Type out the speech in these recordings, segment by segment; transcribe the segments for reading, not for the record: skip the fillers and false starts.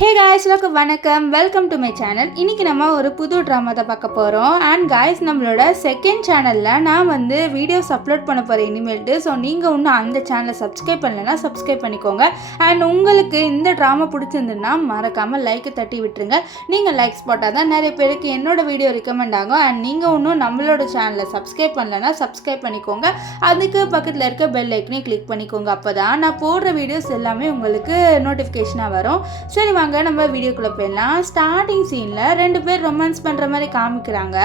Hey guys, வணக்கம். Welcome to my channel. இன்றைக்கி நம்ம ஒரு புது ட்ராமா தான் பார்க்க போகிறோம். அண்ட் காய்ஸ், நம்மளோட செகண்ட் சேனலில் நான் வீடியோஸ் அப்லோட் பண்ண போகிறேன் இனிமேல்ட்டு. ஸோ நீங்கள் இன்னும் அந்த சேனலை சப்ஸ்கிரைப் பண்ணலைன்னா சப்ஸ்கிரைப் பண்ணிக்கோங்க. அண்ட் உங்களுக்கு இந்த ட்ராமா பிடிச்சிருந்துன்னா மறக்காமல் லைக்கை தட்டி விட்டுருங்க. நீங்கள் லைக்ஸ் போட்டால் தான் நிறைய பேருக்கு என்னோடய வீடியோ ரெக்கமெண்ட் ஆகும். அண்ட் நீங்கள் இன்னும் நம்மளோட சேனலை சப்ஸ்கிரைப் பண்ணலைன்னா சப்ஸ்கிரைப் பண்ணிக்கோங்க. அதுக்கு பக்கத்தில் இருக்க பெல் ஐக்கனையும் கிளிக் பண்ணிக்கோங்க. அப்போ தான் நான் போடுற வீடியோஸ் எல்லாமே உங்களுக்கு நோட்டிஃபிகேஷனாக வரும். சரி வாங்க, நம்ம வீடியோக்குள்ள போயிடலாம். ஸ்டார்டிங் சீன்ல 2 பேர் ரொமான்ஸ் பண்ற மாதிரி காமிக்கிறாங்க.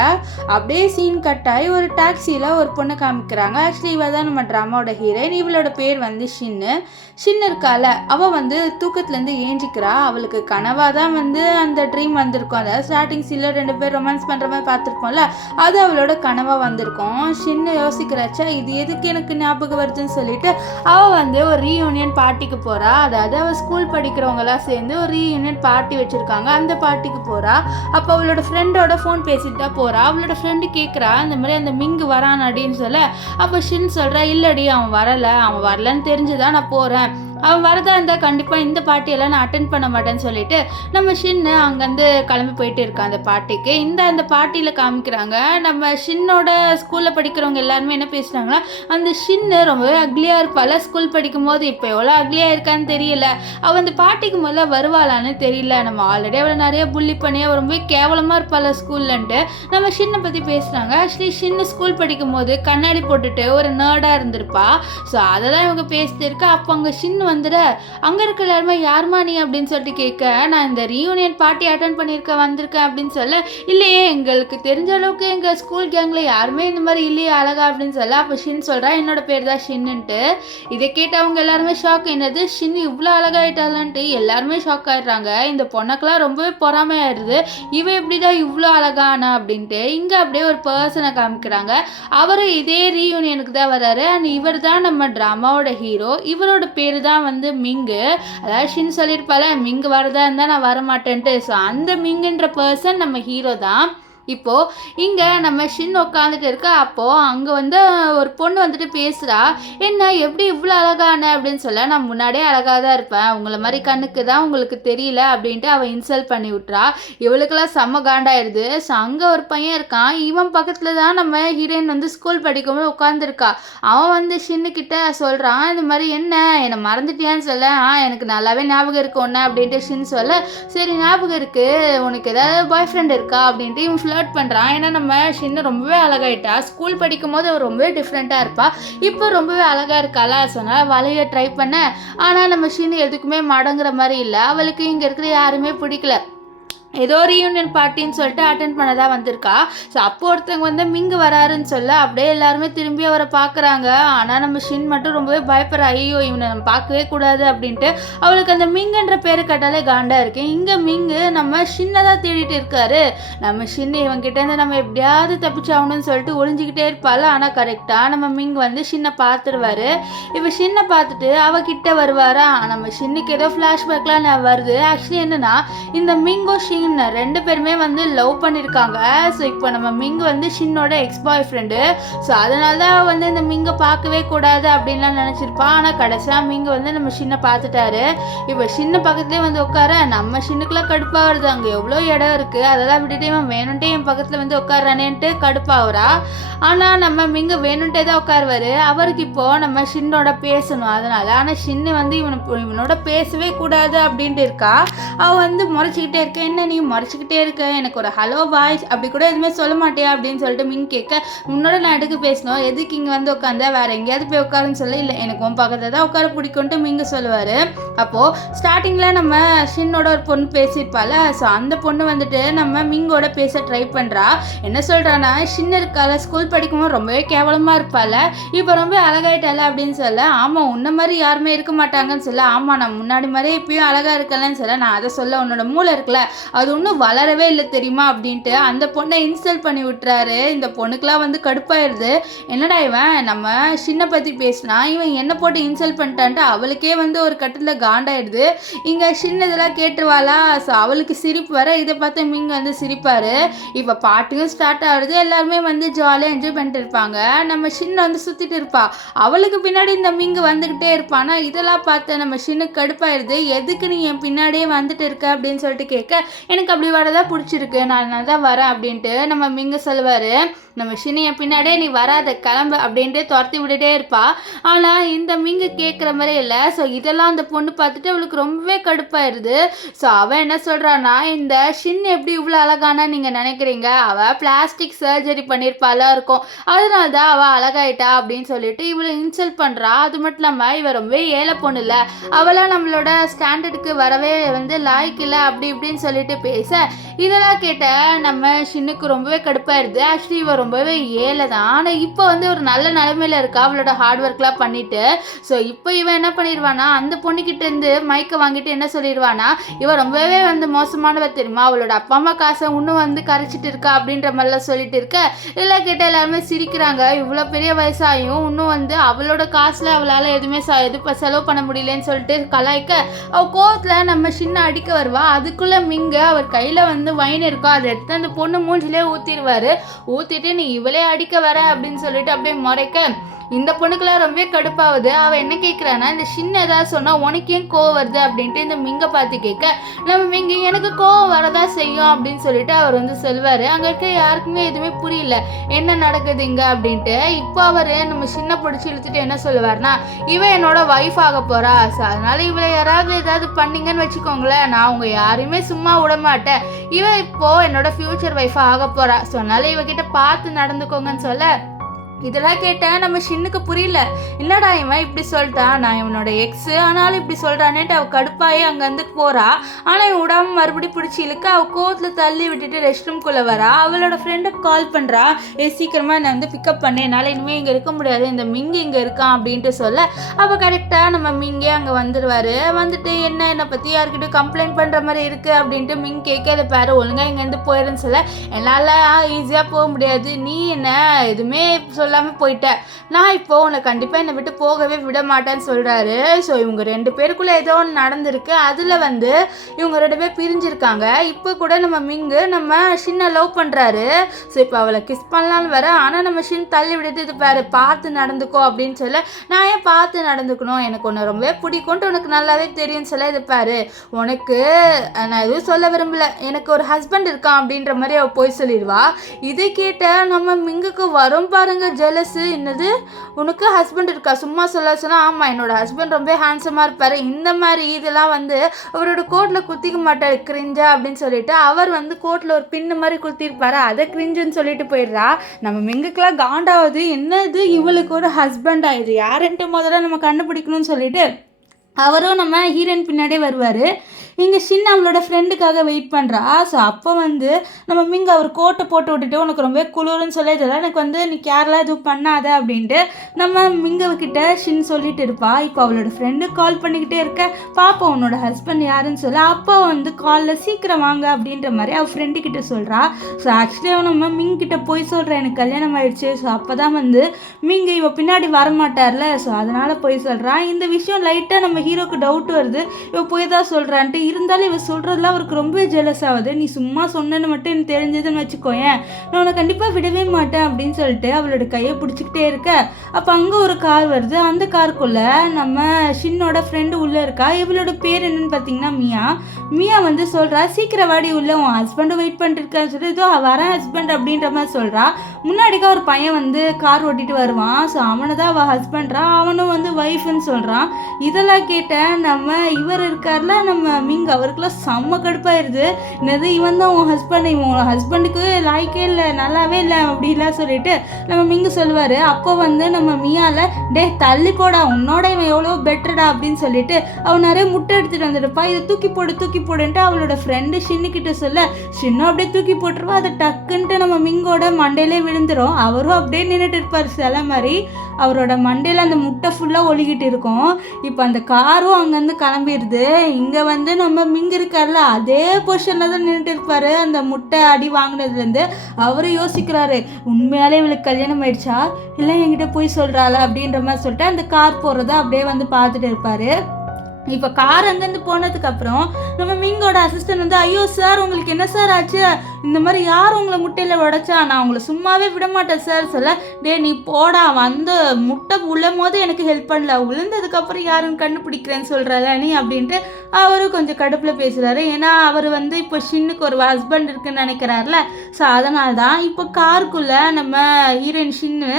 அப்படியே சீன் கட் ஆகி ஒரு டாக்ஸியில ஒரு பொண்ணை காமிக்கிறாங்க. ஆக்சுவலி இவ தான் நம்ம ட்ராமாவோட ஹீரோயின். இவளோட பேர் ஷின்னு இருக்கால, அவ தூக்கத்துலேருந்து ஏஞ்சிக்கிறா. அவளுக்கு கனவா தான் அந்த ட்ரீம் வந்திருக்கும். அதாவது ஸ்டார்டிங் சீன்ல 2 பேர் ரொமான்ஸ் பண்ற மாதிரி பார்த்துருப்போம்ல, அது அவளோட கனவா வந்திருக்கும். ஷின்னு யோசிக்கிறாச்சா, இது எதுக்கு எனக்கு ஞாபகம் வருதுன்னு சொல்லிட்டு அவ ஒரு ரீயூனியன் பார்ட்டிக்கு போறா. அதாவது அவ ஸ்கூல் படிக்கிறவங்களாம் சேர்ந்து ஒரு ரீயூனியன் பார்ட்டி வச்சிருக்காங்க. அந்த பார்ட்டிக்கு போறா. அப்போ அவளோட ஃப்ரெண்டோட ஃபோன் பேசிட்டு தான் போறா. அவளோட ஃப்ரெண்டு கேட்குறா, இந்த மாதிரி அந்த மிங்கு வரான் அப்படின்னு சொல்ல. அப்போ ஷின் சொல்றா, இல்லடி அவன் வரலன்னு தெரிஞ்சுதான் நான் போறேன். அவன் வரதா இருந்தால் கண்டிப்பாக இந்த பார்ட்டியெல்லாம் நான் அட்டென்ட் பண்ண மாட்டேன்னு சொல்லிட்டு நம்ம ஷின்னு அங்கேருந்து கிளம்பி போயிட்டு இருக்கான் அந்த பார்ட்டிக்கு. அந்த பார்ட்டியில் காமிக்கிறாங்க, நம்ம ஷின்னோட ஸ்கூலில் படிக்கிறவங்க எல்லாருமே என்ன பேசுகிறாங்கன்னா, அந்த ஷின்னு ரொம்பவே அக்லியாக இருப்பாள் ஸ்கூல் படிக்கும் போது. இப்போ எவ்வளோ அக்லியாக இருக்கான்னு தெரியல. அவள் அந்த பார்ட்டிக்கு முதல்ல வருவாளான்னு தெரியல. நம்ம ஆல்ரெடி அவளை நிறைய புள்ளி பண்ணி அவள் ரொம்பவே கேவலமாக இருப்பாள் ஸ்கூல்லன்ட்டு நம்ம ஷின்னை பற்றி பேசுகிறாங்க. ஆக்சுவலி ஷின்னு ஸ்கூல் படிக்கும் போது கண்ணாடி போட்டுட்டு ஒரு நேர்டாக இருந்திருப்பா. ஸோ அதை தான் இவங்க பேசிட்டு இருக்கா. அப்போ அங்கே ஷின்னு அங்க இருக்க எல்லாருமே யாருமா நீ அப்படின்னு சொல்லிட்டு கேட்க, நான் இந்த ரீயூனியன் பார்ட்டி அட்டென்ட் வந்திருக்கேன் அப்படின்னு சொல்ல, இல்லையே எங்களுக்கு தெரிஞ்ச அளவுக்கு எங்க ஸ்கூல் கேங்ல யாருமே இந்த மாதிரி இல்லையே அழகா அப்படின்னு சொல்ல. அப்ப ஷின் சொல்றா, என்னோட பேர் தான் ஷின்னுட்டு. இதை கேட்டு அவங்க எல்லாருமே ஷாக். என்னது, ஷின் இவ்வளோ அழகாயிட்டாலன்ட்டு எல்லாருமே ஷாக் ஆயிடுறாங்க. இந்த பொண்ணுக்கெல்லாம் ரொம்பவே பொறாமையாயிருது, இவ எப்படிதான் இவ்வளோ அழகானா அப்படின்ட்டு. இங்க அப்படியே ஒரு பர்சனை காமிக்கிறாங்க. அவரும் இதே ரீயூனியனுக்கு தான் வர்றாரு. அண்ட் இவர் தான் நம்ம டிராமாவோட ஹீரோ. இவரோட பேரு தான் மிங்கு. அதாவது ஷின் சொல்லியிருப்பால, மிங்கு வரதா இருந்தால் நான் வரமாட்டேன்ட்டு. ஸோ அந்த மிங்குன்ற பர்சன் நம்ம ஹீரோ தான். இப்போது இங்கே நம்ம ஷின் உட்காந்துட்டு இருக்கா. அப்போது அங்கே ஒரு பொண்ணு பேசுகிறா, என்ன எப்படி இவ்வளோ அழகான அப்படின்னு சொல்ல, நான் முன்னாடியே அழகாக தான் இருப்பேன், உங்களை மாதிரி கண்ணுக்கு தான் உங்களுக்கு தெரியல அப்படின்ட்டு அவள் இன்சல்ட் பண்ணி விட்றா. இவளுக்கெல்லாம் செம்ம காண்டாயிருது. ஸோ அங்கே ஒரு பையன் இருக்கான். இவன் பக்கத்தில் தான் நம்ம ஹீரோயின் ஸ்கூல் படிக்கும்போது உட்காந்துருக்கா. அவன் ஷின்னுக்கிட்ட சொல்கிறான், இந்த மாதிரி என்னை மறந்துட்டியான்னு சொல்ல. எனக்கு நல்லாவே ஞாபகம் இருக்கு ஒன்று அப்படின்ட்டு ஷின் சொல்ல, சரி ஞாபகம் இருக்குது, உனக்கு ஏதாவது பாய் ஃப்ரெண்ட் இருக்கா அப்படின்ட்டு இவன் ஃப்ளர்ட் பண்ணுறான். ஏன்னா நம்ம ஷின்னு ரொம்பவே அழகாயிட்டா. ஸ்கூல் படிக்கும் போது அவள் ரொம்பவே டிஃப்ரெண்ட்டாக இருப்பா. இப்போ ரொம்பவே அழகாக இருக்காளா. சொன்னால் வளைய ட்ரை பண்ண. ஆனால் நம்ம ஷின்னு எதுக்குமே மடங்குற மாதிரி இல்லை. அவளுக்கு இங்கே இருக்கிற யாருமே பிடிக்கல. ஏதோ ரீயூனியன் பார்ட்டின்னு சொல்லிட்டு அட்டென்ட் பண்ணதான் வந்திருக்கா. ஸோ அப்போ ஒருத்தவங்க மிங்கு வராருன்னு சொல்ல அப்படியே எல்லாருமே திரும்பி அவரை பார்க்குறாங்க. ஆனால் நம்ம ஷின் மட்டும் ரொம்பவே பயப்படுறா, ஐயோ இவனை நம்ம பார்க்கவே கூடாது அப்படின்ட்டு. அவளுக்கு அந்த மிங்குன்ற பேர் கேட்டாலே காண்டா இருக்கு. இங்கே மிங்கு நம்ம ஷின்னை தான் தேடிட்டு இருக்காரு. நம்ம ஷின்னு இவங்கிட்டேருந்து நம்ம எப்படியாவது தப்பிச்சாகணும்னு சொல்லிட்டு ஒளிஞ்சிக்கிட்டே இருப்பாள். ஆனால் கரெக்டாக நம்ம மிங்கு ஷின்னை பார்த்துருவாரு. இப்போ ஷின்னை பார்த்துட்டு அவகிட்ட வருவாரா. நம்ம ஷின்னுக்கு ஏதோ ஃப்ளாஷ்பேக்லாம் வருது. ஆக்சுவலி என்னன்னா, இந்த மிங்கோ ஷின் 2 பேருமே லவ் பண்ணியிருக்காங்க. ஸோ இப்போ நம்ம மிங்கு ஷின்னோட எக்ஸ் பாய் ஃப்ரெண்டு. ஸோ அதனால தான் இந்த மிங்கை பார்க்கவே கூடாது அப்படின்லாம் நினச்சிருப்பான். ஆனால் கடைசியாக மிங்கு நம்ம ஷின்னை பார்த்துட்டாரு. இப்போ ஷின்ன பக்கத்துலேயே உட்கார. நம்ம ஷின்னுக்குலாம் கடுப்பாக வருது, அங்கே எவ்வளோ இடம் இருக்குது, அதெல்லாம் விட்டுட்டு இவன் வேணுன்ட்டே என் பக்கத்தில் உட்காரானேன்ட்டு கடுப்பாகிறா. ஆனால் நம்ம மிங்கு வேணுன்ட்டே தான் உட்காருவார். அவருக்கு இப்போது நம்ம ஷின்னோட பேசணும் அதனால். ஆனால் ஷின்னு இவனோட பேசவே கூடாது அப்படின்ட்டு இருக்கா. அவள் முறைச்சிக்கிட்டே இருக்க, என்ன நீ மறைச்சிக்கிட்டே இருக்க, எனக்கு ஒரு ஹலோ பாய்ஸ் அப்படி கூட எதுவுமே சொல்ல மாட்டியா அப்படின்னு சொல்லிட்டு மிங் கேட்க, முன்னோட நான் எதுக்கு பேசணும், எதுக்கு இங்கே உட்காந்தா வேற எங்கேயாவது போய் உட்காருன்னு சொல்ல, இல்லை எனக்கு உன் பக்கத்தில் தான் உட்கார பிடிக்கும்ட்டு மிங்கு சொல்லுவார். அப்போது ஸ்டார்டிங்கில் நம்ம ஷின்னோட ஒரு பொண்ணு பேசியிருப்பாள். ஸோ அந்த பொண்ணு நம்ம மிங்கோட பேச ட்ரை பண்ணுறா. என்ன சொல்கிறான்னா, ஷின்னு இருக்கால ஸ்கூல் படிக்கும்போது ரொம்பவே கேவலமாக இருப்பாள், இப்போ ரொம்ப அழகாயிட்டால அப்படின்னு சொல்ல. ஆமாம், உன்ன மாதிரி யாருமே இருக்க மாட்டாங்கன்னு சொல்ல. ஆமாம், நான் முன்னாடி மாதிரியே இப்பயும் அழகாக இருக்கலன்னு சொல்ல. நான் அதை சொல்ல, உன்னோட மூளை இருக்குல்ல அது ஒன்றும் வளரவே இல்லை தெரியுமா அப்படின்ட்டு அந்த பொண்ணை இன்சல்ட் பண்ணி விட்டுறாரு. இந்த பொண்ணுக்கெலாம் கடுப்பாயிருது. என்னடா இவன் நம்ம ஷின்னை பற்றி பேசினா இவன் என்ன போட்டு இன்சல்ட் பண்ணிட்டான்ட்டு அவளுக்கே ஒரு கட்டத்தில் காண்டாயிடுது. இங்கே ஷின் இதெல்லாம் கேட்டுருவாளா. ஸோ அவளுக்கு சிரிப்பு வர. இதை பார்த்து மிங்க சிரிப்பார். இப்போ பாட்டுக்கும் ஸ்டார்ட் ஆகுது. எல்லாருமே ஜாலியாக என்ஜாய் பண்ணிட்டு இருப்பாங்க. நம்ம ஷின் சுற்றிட்டு இருப்பா. அவளுக்கு பின்னாடி இந்த மிங்கு வந்துக்கிட்டே இருப்பானா. இதெல்லாம் பார்த்து நம்ம ஷின்னுக்கு கடுப்பாயிருது. எதுக்கு நீ என் பின்னாடியே வந்துட்டு வந்துட்டு இருக்க அப்படின்னு சொல்லிட்டு கேட்க, எனக்கு அப்படி வரதான் பிடிச்சிருக்கு, நான் தான் வரேன் அப்படின்ட்டு நம்ம மிங்க சொல்லுவார். நம்ம ஷினியை பின்னாடியே நீ வராத கிளம்பு அப்படின்ட்டு துரத்தி விட்டுட்டே இருப்பா. ஆனால் இந்த மிங்கு கேட்குற மாதிரி இல்லை. ஸோ இதெல்லாம் அந்த பொண்ணு பார்த்துட்டு அவளுக்கு ரொம்பவே கடுப்பாயிருது. ஸோ அவன் என்ன சொல்கிறான்னா, இந்த ஷின் எப்படி இவ்வளோ அழகானா நீங்கள் நினைக்கிறீங்க, அவள் பிளாஸ்டிக் சர்ஜரி பண்ணியிருப்பாலாம் இருக்கும், அதனால தான் அவள் அழகாயிட்டா அப்படின்னு சொல்லிட்டு இவளை இன்சல்ட் பண்ணுறா. அது மட்டும் இல்லாமல் இவ ரொம்பவே ஏழை பொண்ணு இல்லை, அவளாம் நம்மளோட ஸ்டாண்டர்டுக்கு வரவே லாய்க்கு இல்லை அப்படி இப்படின்னு சொல்லிட்டு பேச, இதெல்லாம் கேட்ட நம்ம ஷின்னுக்கு ரொம்பவே கடுப்பாயிருது. ஆக்சுவலி இவ ரொம்பவே ஏழை தான், ஆனால் இப்போ ஒரு நல்ல நிலைமையில இருக்கா அவளோட ஹார்ட் ஒர்க்லாம் பண்ணிட்டு. ஸோ இப்போ இவன் என்ன பண்ணிடுவானா, அந்த பொண்ணுக்கிட்ட இருந்து மைக்கை வாங்கிட்டு என்ன சொல்லிடுவானா, இவன் ரொம்பவே மோசமானவ தெரியுமா, அவளோட அப்பா அம்மா காசை இன்னும் கரைச்சிட்டு இருக்கா அப்படின்ற மாதிரிலாம் சொல்லிட்டு இருக்க. இதெல்லாம் கேட்ட எல்லாருமே சிரிக்கிறாங்க. இவ்வளோ பெரிய வயசாயும் இன்னும் அவளோட காசில் அவளால் எதுவுமே செலவு பண்ண முடியலன்னு சொல்லிட்டு கலாய்க்க, அவள் கோவத்தில் நம்ம சின்ன அடிக்க வருவா. அதுக்குள்ளே மிங்க அவர் கையில் வைன் இருக்கா, அதை எடுத்து அந்த பொண்ணு மூஞ்சிலே ஊற்றிடுவார். ஊற்றிட்டு நீ இவளே அடிக்க வர அப்படின்னு சொல்லிட்டு அப்படியே முறைக்க, இந்த பொண்ணுக்கெல்லாம் ரொம்பவே கடுப்பாகுது. அவள் என்ன கேட்குறான்னா, இந்த சின்ன ஏதாவது சொன்னால் உனக்கு ஏன் கோவம் வருது அப்படின்ட்டு இந்த மிங்கை பார்த்து கேட்க, நம்ம மிங்க எனக்கு கோவம் வரதா செய்யும் அப்படின்னு சொல்லிட்டு அவர் சொல்வார். அங்கே இருக்க யாருக்குமே எதுவுமே புரியல என்ன நடக்குது இங்கே அப்படின்ட்டு. இப்போ அவர் நம்ம சின்ன பிடிச்சி இழுத்துட்டு என்ன சொல்லுவார்னா, இவன் என்னோட ஒய்ஃப் ஆக போகிறா, ஸோ அதனால இவளை யாராவது ஏதாவது பண்ணிங்கன்னு வச்சுக்கோங்களேன், நான் அவங்க யாரையுமே சும்மா விட மாட்டேன், இவன் இப்போது என்னோட ஃப்யூச்சர் ஒய்ஃபாக ஆக போகிறா, ஸோ அதனால இவகிட்ட பார்த்து நடந்துக்கோங்கன்னு சொல்ல, இதெல்லாம் கேட்டேன் நம்ம ஷின்னுக்கு புரியல. என்னடா இவன் இப்படி சொல்லிட்டான், நான் இவனோட எக்ஸு ஆனாலும் இப்படி சொல்கிறானேட்டு அவள் கடுப்பாகி அங்கேருந்து போகிறா. ஆனால் இவன் விடாமல் மறுபடியும் பிடிச்சி இழுக்க, அவள் கோவத்தில் தள்ளி விட்டுட்டு ரெஸ்ட் ரூம்குள்ளே வரா. அவளோட ஃப்ரெண்டுக்கு கால் பண்ணுறா, சீக்கிரமாக என்னை பிக்கப் பண்ணேன், என்னால் இனிமேல் இங்கே இருக்க முடியாது, இந்த மிங்கி இங்கே இருக்கான் அப்படின்ட்டு சொல்ல, அப்போ கரெக்டாக நம்ம மிங்கே அங்கே வந்துடுவார். வந்துட்டு என்னை பற்றி யார்கிட்ட கம்ப்ளைண்ட் பண்ணுற மாதிரி இருக்குது அப்படின்ட்டு மிங் கேட்க, அதை பாரு ஒழுங்காக இங்கேருந்து போயிடுன்னு சொல்ல, என்னால் ஈஸியாக போக முடியாது, நீ என்ன எதுவுமே சொல்லாமல் போயிட்ட, நான் இப்போ உன்னை கண்டிப்பாக என்னை விட்டு போகவே விட மாட்டேன்னு சொல்கிறாரு. ஸோ இவங்க 2 பேருக்குள்ளே ஏதோ ஒன்று நடந்திருக்கு. அதில் இவங்க 2 பேர் பிரிஞ்சிருக்காங்க. இப்போ கூட நம்ம மிங்கு நம்ம ஷின்னை லவ் பண்ணுறாரு. ஸோ இப்போ அவளை கிஸ் பண்ணலான்னு வர, ஆனால் நம்ம ஷின் தள்ளி விடுது, இது பாரு பார்த்து நடந்துக்கோ அப்படின்னு சொல்ல, நான் ஏன் பார்த்து நடந்துக்கணும், எனக்கு உன்னை ரொம்பவே பிடிக்கும்ட்டு உனக்கு நல்லாவே தெரியும்னு சொல்ல, இது பாரு உனக்கு நான் எதுவும் சொல்ல விரும்பல, எனக்கு ஒரு ஹஸ்பண்ட் இருக்கான் அப்படின்ற மாதிரி அவள் போய் சொல்லிடுவா. இதை கேட்ட நம்ம மிங்குக்கு வரும் பாருங்க ஜெலஸு. என்னது உனக்கு ஹஸ்பண்ட் இருக்கா, சும்மா சொன்னா, ஆமாம் என்னோட ஹஸ்பண்ட் ரொம்ப ஹேண்ட்ஸமாக இருப்பார், இந்த மாதிரி இதெல்லாம் அவரோட கோட்டில் குத்திக்க மாட்டார் கிரிஞ்சா அப்படின்னு சொல்லிட்டு அவர் கோட்டில் ஒரு பின்னு மாதிரி குத்திருப்பாரு, அதை கிரிஞ்சுன்னு சொல்லிட்டு போயிடுறா. நம்ம மிங்குக்கெல்லாம் காண்டாவது, என்னது இவளுக்கு ஒரு ஹஸ்பண்ட் ஆயிடுது, யாருன்ட்டு முதல்ல நம்ம கண்டுபிடிக்கணும்னு சொல்லிட்டு அவரும் நம்ம ஹீரோயின் பின்னாடியே வருவார். இங்கே சின்ன அவளோட ஃப்ரெண்டுக்காக வெயிட் பண்ணுறா. ஸோ அப்போ நம்ம மிங்க அவர் கோட்டை போட்டு விட்டுட்டு உனக்கு ரொம்ப குளிர்னு சொல்லிடுறா, எனக்கு நீ கேர்லாம் எதுவும் பண்ணாத அப்படின்ட்டு நம்ம மிங்கக்கிட்ட ஷின் சொல்லிட்டு இருப்பா. இப்போ அவளோட ஃப்ரெண்டு கால் பண்ணிக்கிட்டே இருக்க, பாப்பா உன்னோட ஹஸ்பண்ட் யாருன்னு சொல்ல, அப்போ காலில் சீக்கிரம் வாங்க அப்படின்ற மாதிரி அவள் ஃப்ரெண்டுக்கிட்ட சொல்கிறா. ஸோ ஆக்சுவலி நம்ம மிங்கிட்ட போய் சொல்கிறேன் எனக்கு கல்யாணம் ஆயிடுச்சு. ஸோ அப்போ தான் மிங்க இவ பின்னாடி வரமாட்டார்ல, ஸோ அதனால் போய் சொல்கிறான். இந்த விஷயம் லைட்டாக நம்ம ஹீரோக்கு டவுட் வருது, இவ போய் தான் சொல்கிறான்ட்டு. இருந்தாலும் இவ சொல்கிறதுலாம் அவருக்கு ரொம்ப ஜெலஸ் ஆகுது. நீ சும்மா சொன்னேன்னு மட்டும் எனக்கு தெரிஞ்சதுன்னு வச்சுக்கோயேன், நான் உன்னை கண்டிப்பாக விடவே மாட்டேன் அப்படின்னு சொல்லிட்டு அவளோட கையை பிடிச்சிக்கிட்டே இருக்க, அப்போ அங்கே ஒரு கார் வருது. அந்த காருக்குள்ளே நம்ம ஷின்னோட ஃப்ரெண்டு உள்ளே இருக்கா. இவளோட பேர் என்னன்னு பார்த்தீங்கன்னா மியா. மியா சொல்கிறா, சீக்கிரம் வாடி உள்ள, உன் ஹஸ்பண்டை வெயிட் பண்ணிருக்கான்னு சொல்லி, இதோ வரேன் ஹஸ்பண்ட் அப்படின்ற மாதிரி சொல்கிறா. முன்னாடிக்கா ஒரு பையன் கார் ஓட்டிட்டு வருவான். ஸோ அவனை தான் அவள் ஹஸ்பண்ட்ரா, அவனும் ஒய்ஃப்னு சொல்கிறான். இதெல்லாம் கேட்டேன் நம்ம இவர் இருக்கார்ல நம்ம மிங்க, அவருக்குலாம் செம்ம கடுப்பாயிருது. என்னது இவன் தான் உன் ஹஸ்பண்ட், இவன் உன் ஹஸ்பண்டுக்கு லாய்க்கே இல்லை, நல்லாவே இல்லை அப்படிலாம் சொல்லிட்டு நம்ம மிங்க சொல்லுவார். அப்போ நம்ம மியால டே தள்ளி போடா, உன்னோட இவன் எவ்வளோ பெட்டர்டா அப்படின்னு சொல்லிட்டு அவன் நிறைய முட்டை எடுத்துகிட்டு வந்துடுப்பா, இதை தூக்கி போடுன்ட்டு அவளோட ஃப்ரெண்டு ஷின்னுக்கிட்ட சொல்ல, ஷின்னும் அப்படியே தூக்கி போட்டுருவா. அதை டக்குன்ட்டு நம்ம மிங்கோட மண்டையிலே விழுந்துடும். அவரும் அப்படியே நின்றுட்டு இருப்பார் சில மாதிரி. அவரோட மண்டையில் அந்த முட்டை ஃபுல்லாக ஒழுகிட்டு இருக்கும். இப்போ அந்த காரும் அங்கேருந்து கிளம்பிடுது. இங்கே நம்ம மிங்க இருக்கார்ல அதே பொசிஷனில் தான் நின்றுட்டு இருப்பார். அந்த முட்டை அடி வாங்கினதுலேருந்து அவரு யோசிக்கிறாரு, உண்மையாலே இவளுக்கு கல்யாணம் ஆயிடுச்சா இல்லை என்கிட்ட போய் சொல்கிறாளா அப்படின்ற மாதிரி சொல்லிட்டு அந்த கார் போகிறத அப்படியே பார்த்துட்டு இருப்பார். இப்போ கார் அங்கேருந்து போனதுக்கப்புறம் நம்ம மிங்கோட அசிஸ்டன்ட் ஐயோ சார் உங்களுக்கு என்ன சார் ஆச்சு, இந்த மாதிரி யார் உங்களை முட்டையில் உடைச்சா, நான் உங்களை சும்மாவே விட மாட்டேன் சார் சொல்ல, டே நீ போடா, வந்து முட்டை உழும் போது எனக்கு ஹெல்ப் பண்ணல, உளுந்ததுக்கப்புறம் யாருன்னு கண்டுபிடிக்கிறேன்னு சொல்கிறல நீ அப்படின்ட்டு அவரும் கொஞ்சம் கடுப்பில் பேசுகிறாரு. ஏன்னா அவர் வந்து இப்போ ஷின்னுக்கு ஒரு ஹஸ்பண்ட் இருக்குன்னு நினைக்கிறாருல. ஸோ அதனால தான் இப்போ காருக்குள்ளே நம்ம ஹீரோயின் ஷின்னு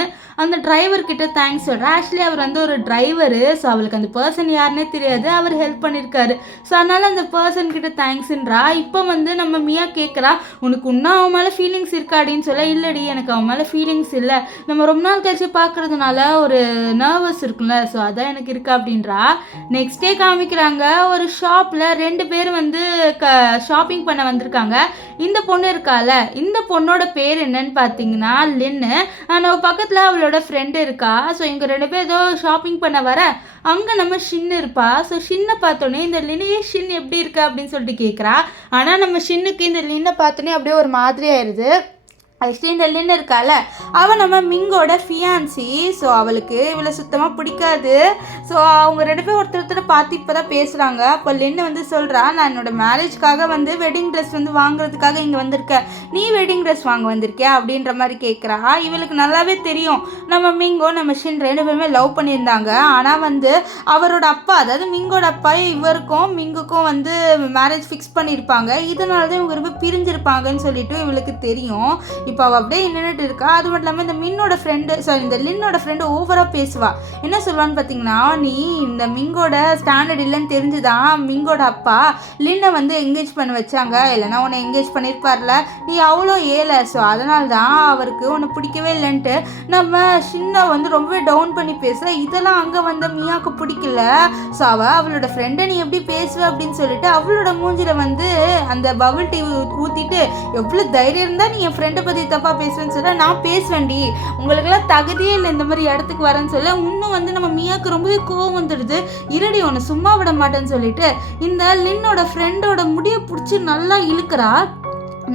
அந்த டிரைவர்கிட்ட தேங்க்ஸ் சொல்கிறேன். ஆக்சுவலி அவர் வந்து ஒரு டிரைவரு. ஸோ அவளுக்கு அந்த பர்சன் யாருன்னே தெரியாது, அவர் ஹெல்ப் பண்ணியிருக்காரு. ஸோ அதனால் அந்த பர்சன்கிட்ட தேங்க்ஸ்ன்றா. இப்போ வந்து நம்ம மியா கேட்குறா, உனக்கு இன்னும் அவன் மேலே ஃபீலிங்ஸ் இருக்கா அப்படின்னு சொல்ல, இல்லடி எனக்கு அவன் மேலே ஃபீலிங்ஸ் இல்லை, நம்ம ரொம்ப நாள் கழிச்சு பார்க்குறதுனால ஒரு நர்வஸ் இருக்குல்ல, ஸோ அதான் எனக்கு இருக்கா அப்படின்றா. நெக்ஸ்ட் டே காமிக்கிறாங்க, ஒரு ஷாப்பில் 2 பேர் வந்து ஷாப்பிங் பண்ண வந்திருக்காங்க. இந்த பொண்ணு இருக்கால, இந்த பொண்ணோட பேர் என்னன்னு பார்த்தீங்கன்னா லின்னு. நம்ம பக்கத்தில் அவளோட ஃப்ரெண்டு இருக்கா. ஸோ இவங்க 2 பேர் ஏதோ ஷாப்பிங் பண்ண வர அங்கே நம்ம ஷின்னு இருப்பா. ஸோ ஷின்னை பார்த்தோன்னே இந்த லின்னையே ஷின் எப்படி இருக்கா அப்படின்னு சொல்லிட்டு கேட்குறா. ஆனால் நம்ம ஷின்னுக்கு இந்த லின்னை பார்த்தோன்னே அப்படியே ஒரு மாதிரி ஆயிடுது. ஆக்சுவலி இந்த லின்னு இருக்கால, அவள் நம்ம மிங்கோட ஃபியான்சி. ஸோ அவளுக்கு இவளை சுத்தமாக பிடிக்காது. ஸோ அவங்க 2 பேர் ஒருத்தர் பார்த்து இப்போ தான் பேசுகிறாங்க. அப்போ லின்னு வந்து சொல்கிறா, நான் என்னோட மேரேஜ்க்காக வந்து வெட்டிங் ட்ரெஸ் வந்து வாங்குறதுக்காக இங்கே வந்திருக்கேன், நீ வெட்டிங் ட்ரெஸ் வாங்க வந்திருக்கியா அப்படின்ற மாதிரி கேட்குறா. இவளுக்கு நல்லாவே தெரியும் நம்ம மிங்கோ நம்ம ஷின் 2 பேருமே லவ் பண்ணியிருந்தாங்க. ஆனால் வந்து அவரோட அப்பா, அதாவது மிங்கோட அப்பா இவருக்கும் மிங்குக்கும் வந்து மேரேஜ் ஃபிக்ஸ் பண்ணியிருப்பாங்க. இதனால தான் இவங்க 2 பேர் பிரிஞ்சிருப்பாங்கன்னு சொல்லிட்டு இவளுக்கு தெரியும். இப்போ அவள் அப்படியே நின்றுட்டு இருக்கா. அது மட்டும் இல்லாமல் இந்த மின்னோட ஃப்ரெண்டு, சாரி இந்த லின்னோட ஃப்ரெண்டு ஓவராக பேசுவா. என்ன சொல்லுவான்னு பார்த்தீங்கன்னா, நீ இந்த மிங்கோட ஸ்டாண்டர்ட் இல்லைன்னு தெரிஞ்சுதான் மிங்கோட அப்பா லின்னை வந்து என்கேஜ் பண்ண வச்சாங்க, இல்லைன்னா உன்னை என்கேஜ் பண்ணியிருப்பார்ல, நீ அவ்வளோ ஏழை, ஸோ அதனால தான் அவருக்கு உன்னை பிடிக்கவே இல்லைன்ட்டு நம்ம ஷின்னை வந்து ரொம்பவே டவுன் பண்ணி பேசுகிற. இதெல்லாம் அங்கே வந்து மியாவுக்கு பிடிக்கல. ஸோ அவளோட ஃப்ரெண்டை நீ எப்படி பேசுவ அப்படின்னு சொல்லிட்டு அவளோட மூஞ்சில் வந்து அந்த பபிள் டீ ஊற்றிட்டு, எவ்வளோ தைரியம் இருந்தால் நீ என் ஃப்ரெண்டை பற்றி தப்பா பேசுவேன்னு சொல்ல, நான் பேசுவேன்டி, உங்களுக்கெல்லாம் தகுதியே இல்லை இந்த மாதிரி இடத்துக்கு வரேன்னு சொல்ல, இன்னும் வந்து நம்ம மியாவுக்கு ரொம்பவே கோவம் வந்துடுது. இருடி உன்னை சும்மா விட மாட்டேன்னு சொல்லிட்டு இந்த லின்னோட ஃப்ரெண்டோட முடியை பிடிச்சி நல்லா இழுக்கிறா.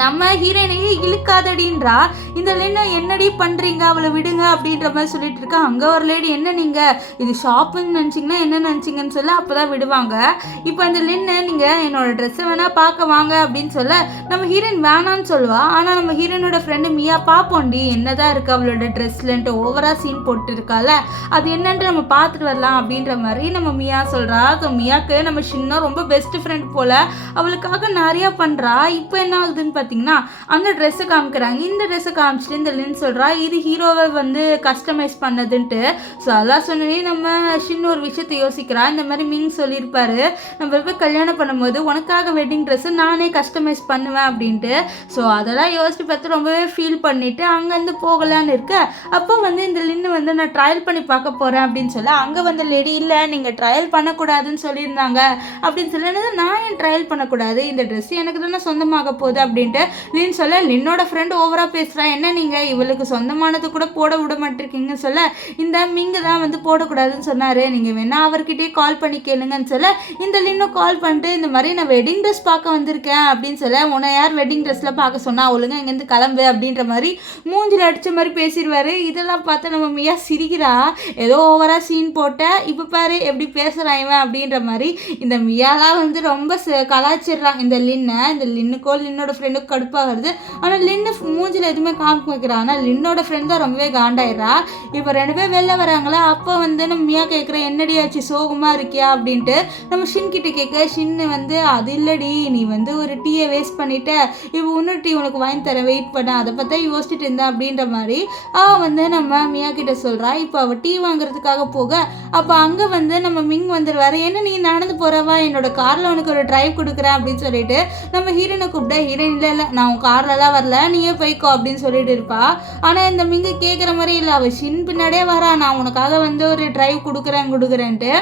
நம்ம ஹீரோயினையே இழுக்காதடின்றா. இந்த லின்னை என்னடி பண்ணுறீங்க, அவளை விடுங்க அப்படின்ற மாதிரி சொல்லிட்டு இருக்கா. அங்கே ஒரு லேடி, என்ன நீங்கள் இது ஷாப்பிங் நினச்சிங்கன்னா என்ன நினச்சிங்கன்னு சொல்ல அப்போ தான் விடுவாங்க. இப்போ அந்த லின்னை நீங்கள் என்னோடய ட்ரெஸ்ஸை வேணால் பார்க்க வாங்க அப்படின்னு சொல்ல நம்ம ஹீரோயின் வேணான்னு சொல்லுவா. ஆனால் நம்ம ஹீரோயினோட ஃப்ரெண்டு மியா பார்ப்போண்டி என்னதான் இருக்குது அவளோட ட்ரெஸ்லன்ட்டு ஓவராக சீன் போட்டு இருக்கால, அது என்னன்ட்டு நம்ம பார்த்துட்டு வரலாம் அப்படின்ற மாதிரி நம்ம மியா சொல்கிறா. ஸோ மியாவுக்கு நம்ம ஷின்னா ரொம்ப பெஸ்ட் ஃப்ரெண்ட் போல், அவளுக்காக நிறையா பண்ணுறா. இப்போ என்ன ஆகுதுன்னு பார்த்தீங்கன்னா அந்த ட்ரெஸ்ஸை காமிக்கிறாங்க. இந்த ட்ரெஸ்ஸை காமிச்சிட்டு இந்த லின் சொல்கிறா, இது ஹீரோவை வந்து கஸ்டமைஸ் பண்ணதுன்ட்டு. ஸோ அதெல்லாம் சொன்னே நம்ம ஷின் ஒரு விஷயத்தை யோசிக்கிறா. இந்த மாதிரி மிங் சொல்லியிருப்பாரு, நம்ம போய் கல்யாணம் பண்ணும்போது உனக்காக வெட்டிங் ட்ரெஸ்ஸு நானே கஸ்டமைஸ் பண்ணுவேன் அப்படின்ட்டு. ஸோ அதெல்லாம் யோசிச்சு பார்த்து ரொம்பவே ஃபீல் பண்ணிவிட்டு அங்கேருந்து போகலான்னு இருக்க. அப்போ வந்து இந்த லின்னு வந்து நான் ட்ரையல் பண்ணி பார்க்க போகிறேன் அப்படின்னு சொல்ல, அங்கே வந்து லேடி, இல்லை நீங்கள் ட்ரையல் பண்ணக்கூடாதுன்னு சொல்லியிருந்தாங்க அப்படின்னு சொல்லி, நான் ஏன் ட்ரையல் பண்ணக்கூடாது, இந்த ட்ரெஸ் எனக்கு தானே சொந்தமாக போகுது அப்படின்ட்டு லின் சொல்ல, லின்னோட ஃப்ரெண்ட் ஓவரா பேசுறா, என்ன நீங்க இவளுக்கு சொந்தமானது கூட போட விட மாட்டிருக்கீங்கன்னு சொல்ல, இந்த மிங்கு தான் வந்து போடக்கூடாதுன்னு சொன்னாரு, நீங்க வேணா அவர்கிட்டயே கால் பண்ணி கேளுங்கன்னு சொல்ல, இந்த லின்னும் கால் பண்ணிட்டு இந்த மாதிரி நான் வெட்டிங் ட்ரெஸ் பார்க்க வந்திருக்கேன் அப்படின்னு சொல்ல, உன்னை யார் வெட்டிங் ட்ரெஸ்ல பார்க்க சொன்னா, ஒழுங்கா இங்கேருந்து கிளம்பு அப்படின்ற மாதிரி மூஞ்சில் அடிச்ச மாதிரி பேசிடுவாரு. இதெல்லாம் பார்த்து நம்ம மியா சிரிக்கிறா, ஏதோ ஓவரா சீன் போட்ட, இப்போ பாரு எப்படி பேசுறான் இவன் அப்படின்ற மாதிரி. இந்த மியாலாம் வந்து ரொம்ப கலாச்சிடுறான் இந்த லின்னை. இந்த லின்னுக்கோ லின்னோட ஃப்ரெண்டுக்கு கடுப்பாக வருது. ஆனால் லின்னு மூஞ்சில் எதுவுமே காமிக்க வைக்கிறா. ஆனால் லின்னோட ஃப்ரெண்ட் தான் ரொம்பவே காண்டாயிடுறா. இப்போ 2 பேர் வெளில வராங்களா, அப்போ வந்து நம்ம மியா கேட்குற, என்னடி ஆச்சு சோகமாக இருக்கியா அப்படின்ட்டு நம்ம ஷின் கிட்ட கேட்க, ஷின்னு வந்து அது இல்லடி, நீ வந்து ஒரு டீயை வேஸ்ட் பண்ணிட்ட, இப்போ இன்னொரு டீ உனக்கு வாங்கி தரேன் வெயிட் பண்ண, அதை பார்த்தா யோசிச்சுட்டு இருந்தா அப்படின்ற மாதிரி அவள் வந்து நம்ம மியா கிட்ட சொல்கிறா. இப்போ அவள் டீ வாங்குறதுக்காக போக அப்போ அங்கே வந்து நம்ம மிங் வந்துடுவார். என்ன நீ நடந்து போகிறவா, என்னோட காரில் உனக்கு ஒரு டிரைவ் கொடுக்குறேன் அப்படின்னு சொல்லிட்டு நம்ம ஹீரோனை கூப்பிட, ஹீரோயின் இல்லை நான் உன் கார்லலாம் வரல, நீயே போய்க்கோ அப்படின்னு சொல்லிட்டு இருப்பா. ஆனால் இந்த மிங்கு கேட்குற மாதிரி இல்லை, அவள் ஷின் பின்னாடியே வரா, நான் உனக்காக வந்து ஒரு டிரைவ் கொடுக்குறேன்ட்டு.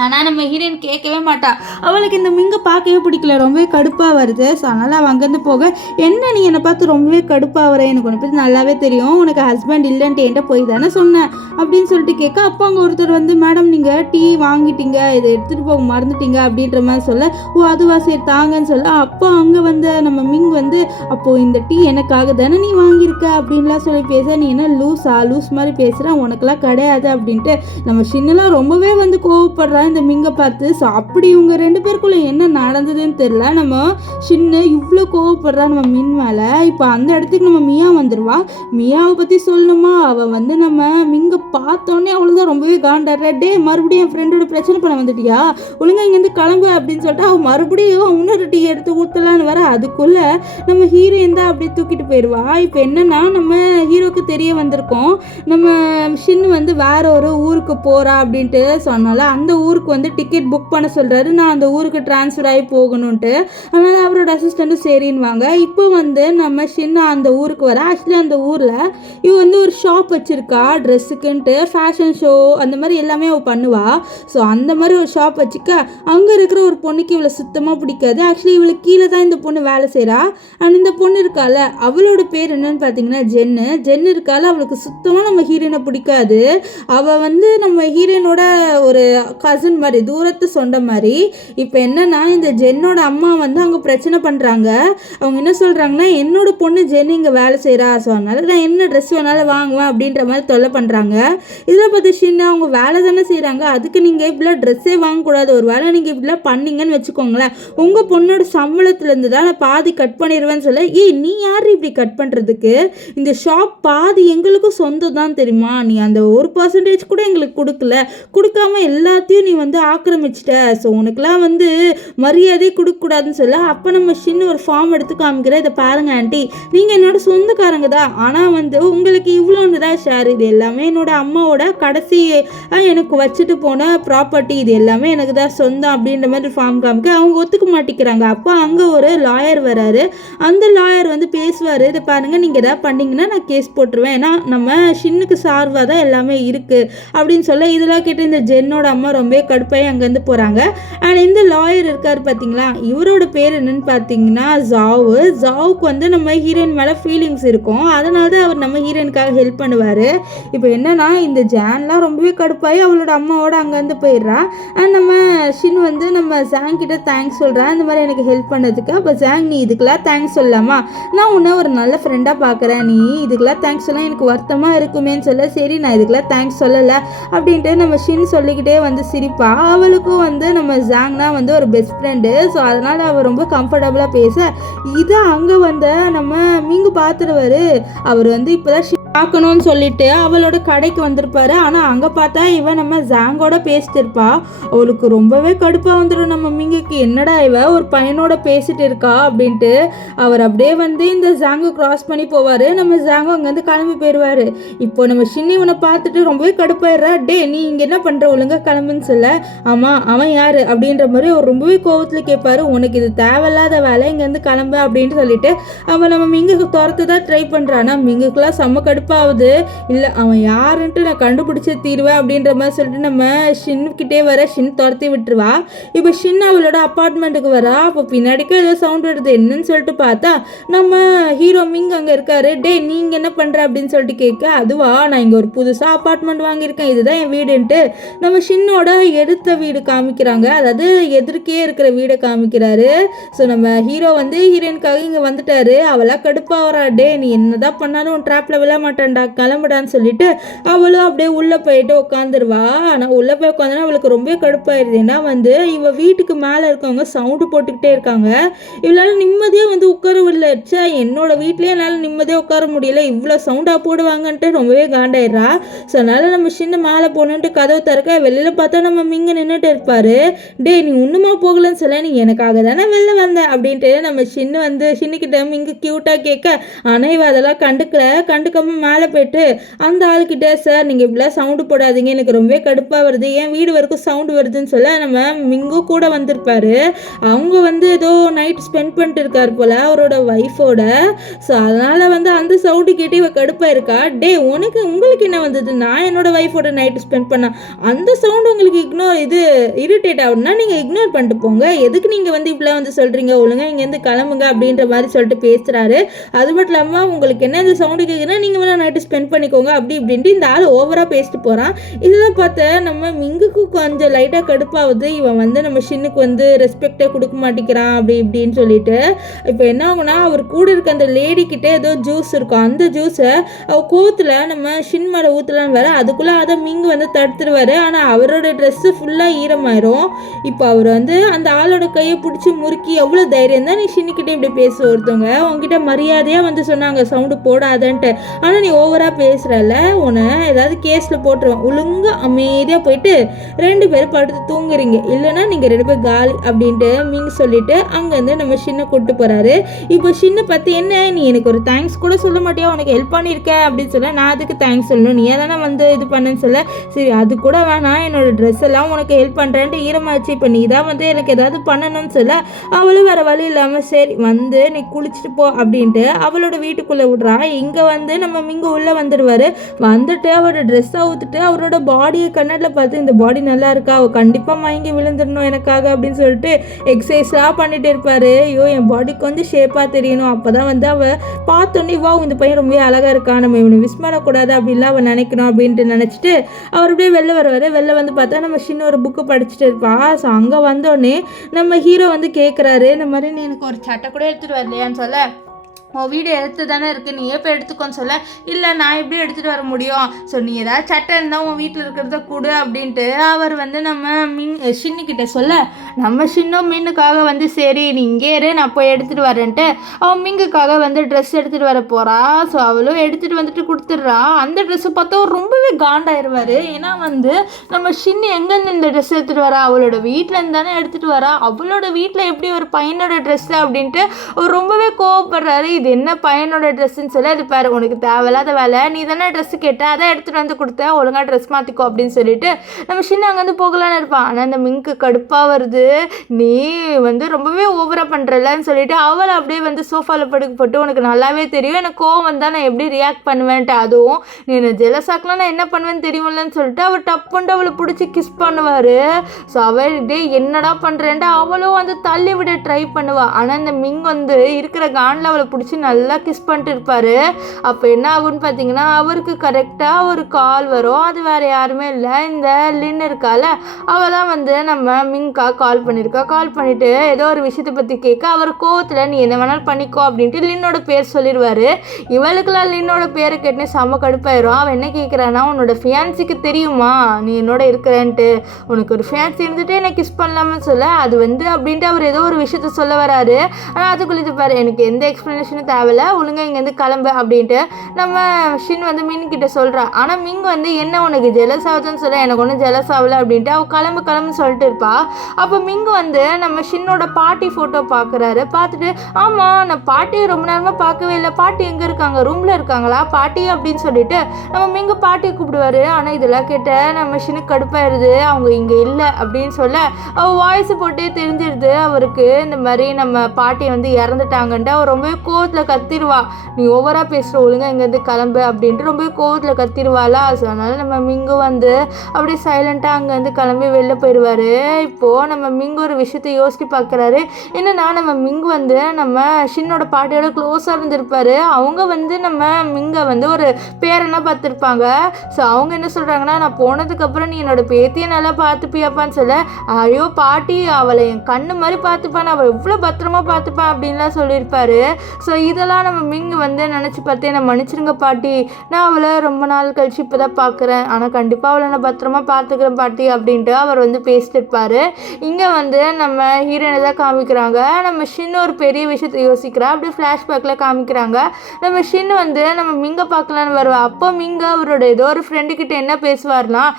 ஆனால் நம்ம ஹீரோயின் கேட்கவே மாட்டா. அவளுக்கு இந்த மிங்கை பார்க்கவே பிடிக்கல, ரொம்பவே கடுப்பாக வருது. ஸோ அதனால் அவள் அங்கேருந்து போக, என்ன நீ என்னை பார்த்து ரொம்பவே கடுப்பாக வர, எனக்கு உன்னை பற்றி நல்லாவே தெரியும், உனக்கு ஹஸ்பண்ட் இல்லைன்ட்டு என்கிட்ட போய் தானே சொன்னேன் அப்படின்னு சொல்லிட்டு கேட்க, அப்போ அங்கே ஒருத்தர் வந்து, மேடம் நீங்கள் டீ வாங்கிட்டீங்க, இதை எடுத்துகிட்டு போக மறந்துட்டீங்க அப்படின்ற மாதிரி சொல்ல, ஓ அதுவா சரி தாங்கன்னு சொல்ல, அப்போ அங்கே வந்து நம்ம மிங் வந்து, அப்போது இந்த டீ எனக்காக தானே நீ வாங்கியிருக்க அப்படின்லாம் சொல்லி பேச, நீ என்ன லூஸ் மாதிரி பேசுகிற, உனக்கெல்லாம் கிடையாது அப்படின்ட்டு நம்ம சின்னலாம் ரொம்பவே வந்து கோவப்படுறா. இந்த மிங்கை பார்த்து. ஸோ அப்படி இவங்க 2 பேருக்குள்ள என்ன நடந்ததுன்னு தெரியல. நம்ம ஷின்னு இவ்வளோ கோவப்படுறா நம்ம மின் மேலே. இப்போ அந்த இடத்துக்கு நம்ம மியா வந்துடுவா. மியாவை பற்றி சொல்லணுமா, அவள் வந்து நம்ம மிங்கை பார்த்தோன்னே அவ்வளோதான் ரொம்பவே காண்டாடுற. டே மறுபடியும் என் ஃப்ரெண்டோட பிரச்சனை பண்ண வந்துட்டியா, ஒழுங்கா இங்கேருந்து கிளம்பு அப்படின்னு சொல்லிட்டு அவள் மறுபடியும் இன்னொரு டீ எடுத்து ஊற்றலான்னு வர. அதுக்குள்ளே நம்ம ஹீரோயின் தான் அப்படியே தூக்கிட்டு போயிடுவா. இப்போ என்னன்னா நம்ம ஹீரோக்கு தெரிய வந்திருக்கோம் நம்ம ஷின் வந்து வேற ஒரு ஊருக்கு போகிறா அப்படின்ட்டு சொன்னால அந்த ஊருக்கு வந்து டிக்கெட் புக் பண்ண சொல்கிறாரு. நான் அந்த ஊருக்கு ட்ரான்ஸ்ஃபர் ஆகி போகணுன்ட்டு. அதனால் அவரோட அசிஸ்டண்ட்டும் சரின்னுவாங்க. இப்போ வந்து நம்ம ஷின் அந்த ஊருக்கு வர. ஆக்சுவலி அந்த ஊரில் இவ வந்து ஒரு ஷாப் வச்சுருக்கா ட்ரெஸ்ஸுக்குன்ட்டு, ஃபேஷன் ஷோ அந்த மாதிரி எல்லாமே அவள் பண்ணுவா. ஸோ அந்த மாதிரி ஒரு ஷாப் வச்சுக்க அங்கே இருக்கிற ஒரு பொண்ணுக்கு இவளை சுத்தமாக பிடிக்காது. ஆக்சுவலி இவளுக்கு கீழே தான் இந்த பொண்ணு வேலை செய்கிறா. அண்ட் இந்த பொண்ணு இருக்கால அவளோட பேர் என்னன்னு பார்த்தீங்கன்னா ஜென்னு இருக்கால. அவளுக்கு சுத்தமாக நம்ம ஹீரோயினை பிடிக்காது. அவள் வந்து நம்ம ஹீரோயினோட ஒரு கசின் மாதிரி, தூரத்து சொந்த மாதிரி. இப்போ என்னன்னா இந்த ஜென்னோட அம்மா வந்து அங்கே பிரச்சனை பண்ணுறாங்க. அவங்க என்ன சொல்கிறாங்கன்னா, என்னோட பொண்ணு ஜென் இங்கே வேலை செய்கிறா, ஸோ அதனால நான் என்ன ட்ரெஸ் வேணாலும் வாங்குவேன் அப்படின்ற மாதிரி தொல்லை பண்ணுறாங்க. இதில் பார்த்து ஷின்னா அவங்க வேலை தானே செய்கிறாங்க, அதுக்கு நீங்கள் இப்படிலாம் ட்ரெஸ்ஸே வாங்கக்கூடாது, ஒரு வேலை நீங்கள் இப்படிலாம் பண்ணீங்கன்னு வச்சுக்கோங்களேன், உங்கள் பொண்ணோட சம்பளத்துலேருந்து தான் நான் பாதி கட் பண்ணிடுவேன்னு சொல்ல. நீ யார் இப்படி கட் பண்ணுறதுக்கு, இந்த ஷாப் பாதி எங்களுக்கும் சொந்தம் தான் தெரியுமா, நீ அந்த 1% கூட எங்களுக்கு கொடுக்காம எல்லாத்தையும் நீ வந்து ஆக்கிரமிச்சிட்ட, ஸோ உனக்குலாம் வந்து மரியாதை கொடுக்கக்கூடாதுன்னு சொல்ல. அப்போ நம்ம சின்ன ஒரு ஃபார்ம் எடுத்து காமிக்கிறேன். இதை பாருங்க ஆண்டி, நீங்கள் என்னோட சொந்தக்காரங்க தான், ஆனால் வந்து உங்களுக்கு இவ்வளோன்னு தான் ஷேர், இது எல்லாமே என்னோட அம்மாவோட கடைசி எனக்கு வச்சுட்டு போன ப்ராப்பர்ட்டி, இது எல்லாமே எனக்கு தான் சொந்தம் அப்படின்ற மாதிரி ஃபார்ம் காமிக்க அவங்க ஒத்துக்க மாட்டேங்கிறாங்க. அப்போ அங்கே ஒரு லாயர் வராரு. அந்த லாயர் வந்து பேசுவார். இதை பாருங்கள், நீங்கள் எதாவது பண்ணிங்கன்னா நான் கேஸ் போட்டுருவேன், ஏன்னா நம்ம ஷின்னுக்கு சார்பாக தான் எல்லாமே இருக்குது அப்படின்னு சொல்ல. இதெல்லாம் கேட்டு இந்த ஜென்னோட அம்மா ரொம்ப கடுப்பாகி அங்கேருந்து போகிறாங்க. அண்ட் இந்த லாயர் இருக்கார் பார்த்தீங்களா, இவரோட பேர் என்னன்னு பார்த்தீங்கன்னா ஜாவுக்கு வந்து நம்ம ஹீரோயின் மேலே ஃபீலிங்ஸ் இருக்கும். அதனால தான் அவர் நம்ம ஹீரோயினுக்காக ஹெல்ப் பண்ணுவார். இப்போ என்னன்னா இந்த ஜான்லாம் ரொம்பவே கடுப்பாகி அவளோட அம்மாவோட அங்கேருந்து போயிடுறா. அண்ட் நம்ம ஷின் வந்து நம்ம ஜாங் கிட்ட தேங்க்ஸ் சொல்கிறான், இந்த மாதிரி எனக்கு ஹெல்ப் பண்ணதுக்கு. அப்போ ஜாங், நீ இதுக்கெல்லாம் தேங்க்ஸ் சொல்லலாமா, நான் உன்னை ஒரு நல்ல ஃப்ரெண்டாக பார்க்குறேன், நீ இதுக்கெல்லாம் தேங்க்ஸ் சொல்ல எனக்கு வருத்தமாக இருக்குமேன்னு சொல்ல. சரி, நான் இதுக்கெல்லாம் தேங்க்ஸ் சொல்லலை அப்படின்ட்டு நம்ம ஷின் சொல்லிக்கிட்டே வந்து சிரிப்பா. அவளுக்கும் வந்து நம்ம ஜாங்னா வந்து ஒரு பெஸ்ட் ஃப்ரெண்டு, ஸோ அதனால் அவள் ரொம்ப கம்ஃபர்டபுளாக பேச. இதை அங்கே வந்த நம்ம மீங்கு பார்த்துருவாரு. அவர் வந்து இப்போ தான் பார்க்கணும்னு சொல்லிட்டு அவளோட கடைக்கு வந்திருப்பாரு. ஆனால் அங்கே பார்த்தா இவன் நம்ம ஜாங்கோட பேசிட்டு இருப்பா. அவளுக்கு ரொம்பவே கடுப்பாக வந்துடும் நம்ம மிங்குக்கு, என்னடா இவ ஒரு பையனோட பேசிட்டு இருக்கா அப்படின்ட்டு. அவர் அப்படியே வந்து இந்த ஜாங்கை கிராஸ் பண்ணி போவார். நம்ம ஜாங்கோ அங்கேருந்து கிளம்பி போயிடுவார். இப்போ நம்ம ஷின்னி இவனை பார்த்துட்டு ரொம்பவே கடுப்பாயிடுறா. டே, நீ இங்கே என்ன பண்ணுற, ஒழுங்காக கிளம்புன்னு சொல்ல. ஆமாம், அவன் யார் அப்படின்ற மாதிரி அவர் ரொம்பவே கோவத்தில் கேட்பாரு. உனக்கு இது தேவையில்லாத வேலை, இங்கேருந்து கிளம்பு அப்படின்ட்டு சொல்லிட்டு அவன் நம்ம மிங்குக்கு துரத்து தான் ட்ரை பண்ணுறான்னா மிங்குக்கெல்லாம் செம்ம கடுப்பாகுது. இல்லை, அவன் யாருன்ட்டு நான் கண்டுபிடிச்சே தீருவேன் அப்படின்ற மாதிரி சொல்லிட்டு நம்ம ஷின்கிட்டே வர. ஷின் துரத்தி விட்டுருவா. இப்போ ஷின் அவளோட அப்பார்ட்மெண்ட்டுக்கு வரா. அப்போ பின்னாடிக்கு ஏதோ சவுண்ட் வருது, என்னன்னு சொல்லிட்டு பார்த்தா நம்ம ஹீரோ மிங் அங்கே இருக்காரு. டே, நீங்கள் என்ன பண்ணுற அப்படின்னு சொல்லிட்டு கேட்க. அதுவா, நான் இங்கே ஒரு புதுசாக அப்பார்ட்மெண்ட் வாங்கியிருக்கேன், இதுதான் என் வீடுன்ட்டு நம்ம ஷின்னோட எடுத்த வீடு காமிக்கிறாங்க. அதாவது எதிர்க்கே இருக்கிற வீடை காமிக்கிறாரு. ஸோ நம்ம ஹீரோ வந்து ஹீரோயினுக்காக இங்கே வந்துட்டாரு. அவளாக கடுப்பாக வரா. டே, நீ என்னதான் பண்ணாலும் ட்ராப்பில் விழ மாட்டான்டா, கிளம்புடான்னு சொல்லிட்டு அவளும் அப்படியே உள்ளே போயிட்டு உட்காந்துருவா. ஆனால் உள்ளே போய் உட்காந்துனா அவளுக்கு ரொம்ப கடுப்பாயிருது. ஏன்னா வந்து இவ வீட்டுக்கு மேலே இருக்கவங்க சவுண்டு போட்டுக்கிட்டே இருக்காங்க. இவளால் நிம்மதியாக வந்து உட்கார விடலச்சா, என்னோட வீட்லேயே என்னால் நிம்மதியாக உட்கார முடியல, இவ்வளோ சவுண்டாக போடுவாங்கன்ட்டு ரொம்பவே காண்டாயிடுறா. ஸோ அதனால் நம்ம சின்ன மேலே போகணுன்ட்டு கதவை திறக்க வெளியில் பார்த்தா நம்ம மிங்க நின்றுட்டு இருப்பார். டே, நீ ஒன்றுமா போகலன்னு சொல்ல, நீ எனக்காக தானே வெளில வந்த அப்படின்ட்டு நம்ம சின்னக்கிட்ட மிங்க க்யூட்டாக கேட்க. ஆனால் இவ அதெல்லாம் கண்டுக்காம மேலே போயிட்டு அந்த ஆளுக்கிட்ட, சார் நீங்கள் இப்படிலாம் சவுண்டு போடாதீங்க, எனக்கு ரொம்பவே கடுப்பாக வருது, என் வீடு வரைக்கும் சவுண்டு வருதுன்னு சொல்ல நம்ம மிங்கு கூட வந்திருப்பாரு. அவங்க வந்து ஏதோ நைட் ஸ்பெண்ட் பண்ணிட்டு இருக்கார் போல் அவரோட ஒய்ஃபோட. ஸோ அதனால் வந்து அந்த சவுண்டு கேட்டு இவ கடுப்பாக இருக்கா. டே, உங்களுக்கு என்ன வந்தது, நான் என்னோட ஒய்ஃபோட நைட்டு ஸ்பெண்ட் பண்ண அந்த சவுண்டு உங்களுக்கு இரிட்டேட் ஆகுதுன்னா நீங்கள் இக்னோர் பண்ணிட்டு போங்க, எதுக்கு நீங்கள் வந்து இப்படிலாம் வந்து சொல்கிறீங்க, ஒழுங்காக இங்கேருந்து கிளம்புங்க அப்படின்ற மாதிரி சொல்லிட்டு பேசுகிறாரு. அது மட்டும் இல்லாமல் உங்களுக்கு என்ன இந்த சவுண்டு கேட்குதுன்னா நீங்கள் நீங்களும் நைட்டு ஸ்பெண்ட் பண்ணிக்கோங்க அப்படி இப்படின்ட்டு இந்த ஆள் ஓவராக பேசிட்டு போகிறான். இதெல்லாம் பார்த்த நம்ம மிங்குக்கு கொஞ்சம் லைட்டாக கடுப்பாகுது. இவன் வந்து நம்ம ஷின்னுக்கு வந்து ரெஸ்பெக்டே கொடுக்க மாட்டேங்கிறான் அப்படி இப்படின்னு சொல்லிட்டு. இப்போ என்ன ஆகுனா அவர் கூட இருக்க அந்த லேடிக்கிட்டே ஏதோ ஜூஸ் இருக்கும். அந்த ஜூஸை கோத்தில் நம்ம ஷின் மேலே ஊற்றலான்னு வர அதுக்குள்ளே அதை மிங்கு வந்து தடுத்துருவார். ஆனால் அவரோட ட்ரெஸ்ஸு ஃபுல்லாக ஈரமாயிரும். இப்போ அவர் வந்து அந்த ஆளோட கையை பிடிச்சி முறுக்கி எவ்வளோ தைரியம் தான் நீ ஷின்னுக்கிட்டே இப்படி பேச ஒருத்தவங்க உங்ககிட்ட மரியாதையாக வந்து சொன்னாங்க சவுண்டு போடாதன்ட்டு. ஆனால் நீ ஓவராக பேசுகிறல்ல உன்னை ஏதாவது கேஸில் போட்டுருவேன். ஒழுங்காக அமைதியாக போயிட்டு 2 பேரும் படுத்து தூங்குறீங்க இல்லைன்னா நீங்கள் 2 பேர் காலி அப்படின்ட்டு மிங்கு சொல்லிட்டு அங்கேருந்து நம்ம ஷின்னை கூப்பிட்டு போகிறாரு. இப்போ ஷின்னை பற்றி என்ன நீ எனக்கு ஒரு தேங்க்ஸ் கூட சொல்ல மாட்டியா, உனக்கு ஹெல்ப் பண்ணியிருக்கேன் அப்படின்னு சொல்ல நான் அதுக்கு தேங்க்ஸ் சொல்லணும், நீ தானே வந்து இது பண்ணுன்னு சொல்ல. சரி அது கூட வேணாம், என்னோட ட்ரெஸ் எல்லாம் உனக்கு ஹெல்ப் பண்ணுறேன்ட்டு ஈரமாச்சு, இப்போ நீ தான் வந்து எனக்கு ஏதாவது பண்ணணும்னு சொல்ல அவளும் வேறு வழி இல்லாமல் சரி வந்து நீ குளிச்சுட்டு போ அப்படின்ட்டு அவளோட வீட்டுக்குள்ளே விட்றான். இங்கே வந்து நம்ம மிங்கு உள்ளே வந்துடுவார். வந்துட்டு அவரோட ட்ரெஸ்ஸை ஊற்றுட்டு அவரோட பாடியை கண்ணாடியில் பார்த்து இந்த பாடி நல்லா இருக்கா, அவள் கண்டிப்பாக மயங்கி விழுந்துடணும் எனக்காக அப்படின்னு சொல்லிட்டு எக்ஸசைஸ்லாம் பண்ணிட்டு இருப்பார். ஐயோ என் பாடி கொஞ்சம் ஷேப்பாக தெரியணும், அப்போ தான் வந்து அவள் பார்த்தோன்னே வா இந்த பையன் ரொம்ப அழகாக இருக்கான், நம்ம இவனை மிஸ் பண்ணக்கூடாது அப்படின்லாம் அவள் நினைக்கணும் அப்படின்ட்டு நினச்சிட்டு அவர் அப்படியே வெளில வருவார். வெளில வந்து பார்த்தா நம்ம சின்ன ஒரு புக்கு படிச்சுட்டு இருப்பா. ஸோ அங்கே வந்தோடனே நம்ம ஹீரோ வந்து கேட்குறாரு இந்த மாதிரி நீ எனக்கு ஒரு சட்டை கூட எடுத்துகிட்டு வரலையான்னு சொல்ல உன் வீடு எடுத்து தானே இருக்குது நீ எப்போ எடுத்துக்கோன்னு சொல்ல இல்லை நான் எப்படி எடுத்துகிட்டு வர முடியும், ஸோ நீ ஏதாவது சட்டை இருந்தால் உன் வீட்டில் இருக்கிறத கொடு அப்படின்ட்டு அவர் வந்து நம்ம ஷின்னுக்கிட்ட சொல்ல நம்ம ஷின்னும் மீனுக்காக வந்து சரி நீ இங்கே இரு நான் போய் எடுத்துகிட்டு வரேன்ட்டு அவன் மிங்குக்காக வந்து ட்ரெஸ் எடுத்துகிட்டு வர போகிறா. ஸோ அவளும் எடுத்துகிட்டு வந்துட்டு கொடுத்துட்றா. அந்த ட்ரெஸ்ஸை பார்த்தா ரொம்பவே காண்டாயிருவார். ஏன்னா வந்து நம்ம ஷின்னு எங்கேருந்து இந்த ட்ரெஸ் எடுத்துகிட்டு வரா, அவளோட வீட்டிலேருந்து தானே எடுத்துகிட்டு வரா, அவளோட வீட்டில் எப்படி ஒரு பையனோட ட்ரெஸ்ஸு அப்படின்ட்டு அவர் ரொம்பவே கோவப்படுறாரு. இது என்ன பையனோட ட்ரெஸ்ஸுன்னு சொல்லி அது பாரு உனக்கு தேவையில்லாத வேலை, நீ தானே ட்ரெஸ்ஸு கேட்ட அதை எடுத்துகிட்டு வந்து கொடுத்தேன், ஒழுங்காக ட்ரெஸ் மாற்றிக்கோ அப்படின்னு சொல்லிட்டு நம்ம சின்ன அங்கேருந்து போகலான்னு இருப்பான். ஆனால் அந்த மிங்க்கு கடுப்பாக வருது, நீ வந்து ரொம்பவே ஓவராக பண்ணுறலன்னு சொல்லிட்டு அவளை அப்படியே வந்து சோஃபாவில் படுக்கப்பட்டு உனக்கு நல்லாவே தெரியும் எனக்கு கோவம் வந்தால் நான் எப்படி ரியாக்ட் பண்ணுவேன்ட்டு, அதுவும் நீ என்ன ஜெலஸாக்கலாம் நான் என்ன பண்ணுவேன்னு தெரியுமில்லன்னு சொல்லிட்டு அவள் டப்புன்ட்டு அவளை பிடிச்சி கிஸ் பண்ணுவார். ஸோ அவள் இதே என்னடா பண்ணுறேன்ட்டு அவளும் வந்து தள்ளி விட ட்ரை பண்ணுவாள். ஆனால் இந்த மிங் வந்து இருக்கிற காண்டில் அவளை பிடிச்சி நல்லா கிஸ் பண்ணிட்டு இருப்பாரு. அப்போ என்ன ஆகும்னு பார்த்தீங்கன்னா அவருக்கு கரெக்டாக ஒரு கால் வரும். அது வேறு யாருமே இல்லை, இந்த லின் இருக்கால அவள் தான் வந்து நம்ம மிங்கா கால் பண்ணியிருக்கா. கால் பண்ணிவிட்டு ஏதோ ஒரு விஷயத்தை பற்றி கேட்க அவர் கோவத்தில் நீ என்ன வேணாலும் பண்ணிக்கோ அப்படின்ட்டு லின்னோட பேர் சொல்லிடுவார். இவளுக்குலாம் லின்னோட பேரை கேட்டுனே செம்ம கடுப்பாயிரும். அவன் என்ன கேட்குறான்னா உன்னோட ஃபியான்சிக்கு தெரியுமா நீ என்னோட இருக்கிறேன்ட்டு, உனக்கு ஒரு ஃபியான்சி இருந்துட்டு என்ன கிஸ் பண்ணலாம்னு சொல்ல அது வந்து அப்படின்ட்டு அவர் ஏதோ ஒரு விஷயத்த சொல்ல வராரு. ஆனால் அதுக்குள்ளே பாரு எனக்கு எந்த எக்ஸ்ப்ளனேஷனும் தேவையில்ல, ஒழுங்காக இங்கேருந்து கிளம்பு அப்படின்ட்டு நம்ம ஷின் வந்து மின்கிட்ட சொல்கிறா. ஆனால் மிங் வந்து என்ன உனக்கு ஜெலஸ் ஆகுதுன்னு சொல்ல எனக்கு ஒன்றும் ஜெலஸ் ஆகலை அப்படின்ட்டு அவள் கிளம்புன்னு சொல்லிட்டு இருப்பா. அப்போ மிங் வந்து நம்ம ஷின்னோட பாட்டி ஃபோட்டோ பார்க்குறாரு. பார்த்துட்டு ஆமாம் நான் பாட்டியை ரொம்ப நேரமாக பார்க்கவே இல்லை, பாட்டி எங்கே இருக்காங்க, ரூமில் இருக்காங்களா பாட்டி அப்படின்னு சொல்லிட்டு நம்ம மிங்கு பாட்டியை கூப்பிடுவார். ஆனால் இதெல்லாம் கேட்ட நம்ம ஷினுக்கு கடுப்பாயிருது, அவங்க இங்கே இல்லை அப்படின்னு சொல்ல அவள் வாய்ஸ் போட்டே தெரிஞ்சிருது அவருக்கு இந்த மாதிரி நம்ம பாட்டியை வந்து இறந்துட்டாங்கன்ட்டு. அவர் ரொம்ப கோவத்தில் கத்திடுவா, நீ ஓவராக பேசுகிற ஒழுங்காக இங்கேருந்து கிளம்பு அப்படின்ட்டு ரொம்ப கோவத்தில் கத்திடுவாளா. ஸோ அதனால் நம்ம மிங்கு வந்து அப்படியே சைலண்ட்டாக அங்கேருந்து கிளம்பி வெளில போயிடுவார். இப்போது நம்ம மிங்கு ஒரு விஷயத்தை யோசித்து பார்க்குறாரு. என்னென்னா நம்ம மிங்கு வந்து நம்ம ஷின்னோட பாட்டியோட க்ளோஸாக இருந்திருப்பார். அவங்க வந்து நம்ம மிங்கை வந்து ஒரு பேரனாக பார்த்துருப்பாங்க. ஸோ அவங்க என்ன சொல்கிறாங்கன்னா நான் போனதுக்கப்புறம் நீ என்னோட பேத்தியை நல்லா பார்த்துப்பியாப்பான்னு சொல்ல ஐயோ பாட்டி அவளை என் கண்ணு மாதிரி பார்த்துப்பான், அவள் எவ்வளோ பத்திரமா பார்த்துப்பான் அப்படின்லாம் சொல்லியிருப்பாரு. ஸோ இதெல்லாம் நம்ம மிங்கு வந்து நினச்சி பார்த்தேன் நான் மன்னிச்சிருங்க பாட்டி, நான் அவளை ரொம்ப நாள் கழிச்சு இப்போ தான் பார்க்குறேன், ஆனால் கண்டிப்பாக அவளை நான் பத்திரமா பார்த்துக்கிறேன் பாட்டி அப்படின்ட்டு அவர் வந்து பேசிட்டு இருப்பார். இங்கே வந்து நம்ம ஹீரோயினை தான் காமிக்கிறாங்க. நம்ம ஷின் ஒரு பெரிய விஷயத்தை யோசிக்கிறா. அப்படியே ஃப்ளாஷ்பேக்கில் காமிக்கிறாங்க. நம்ம ஷின் வந்து நம்ம மிங்கை பார்க்கலான்னு வருவா. அப்போ மிங்க அவரோட ஏதோ ஒரு ஃப்ரெண்டுக்கிட்ட என்ன பேசுவார்லாம்,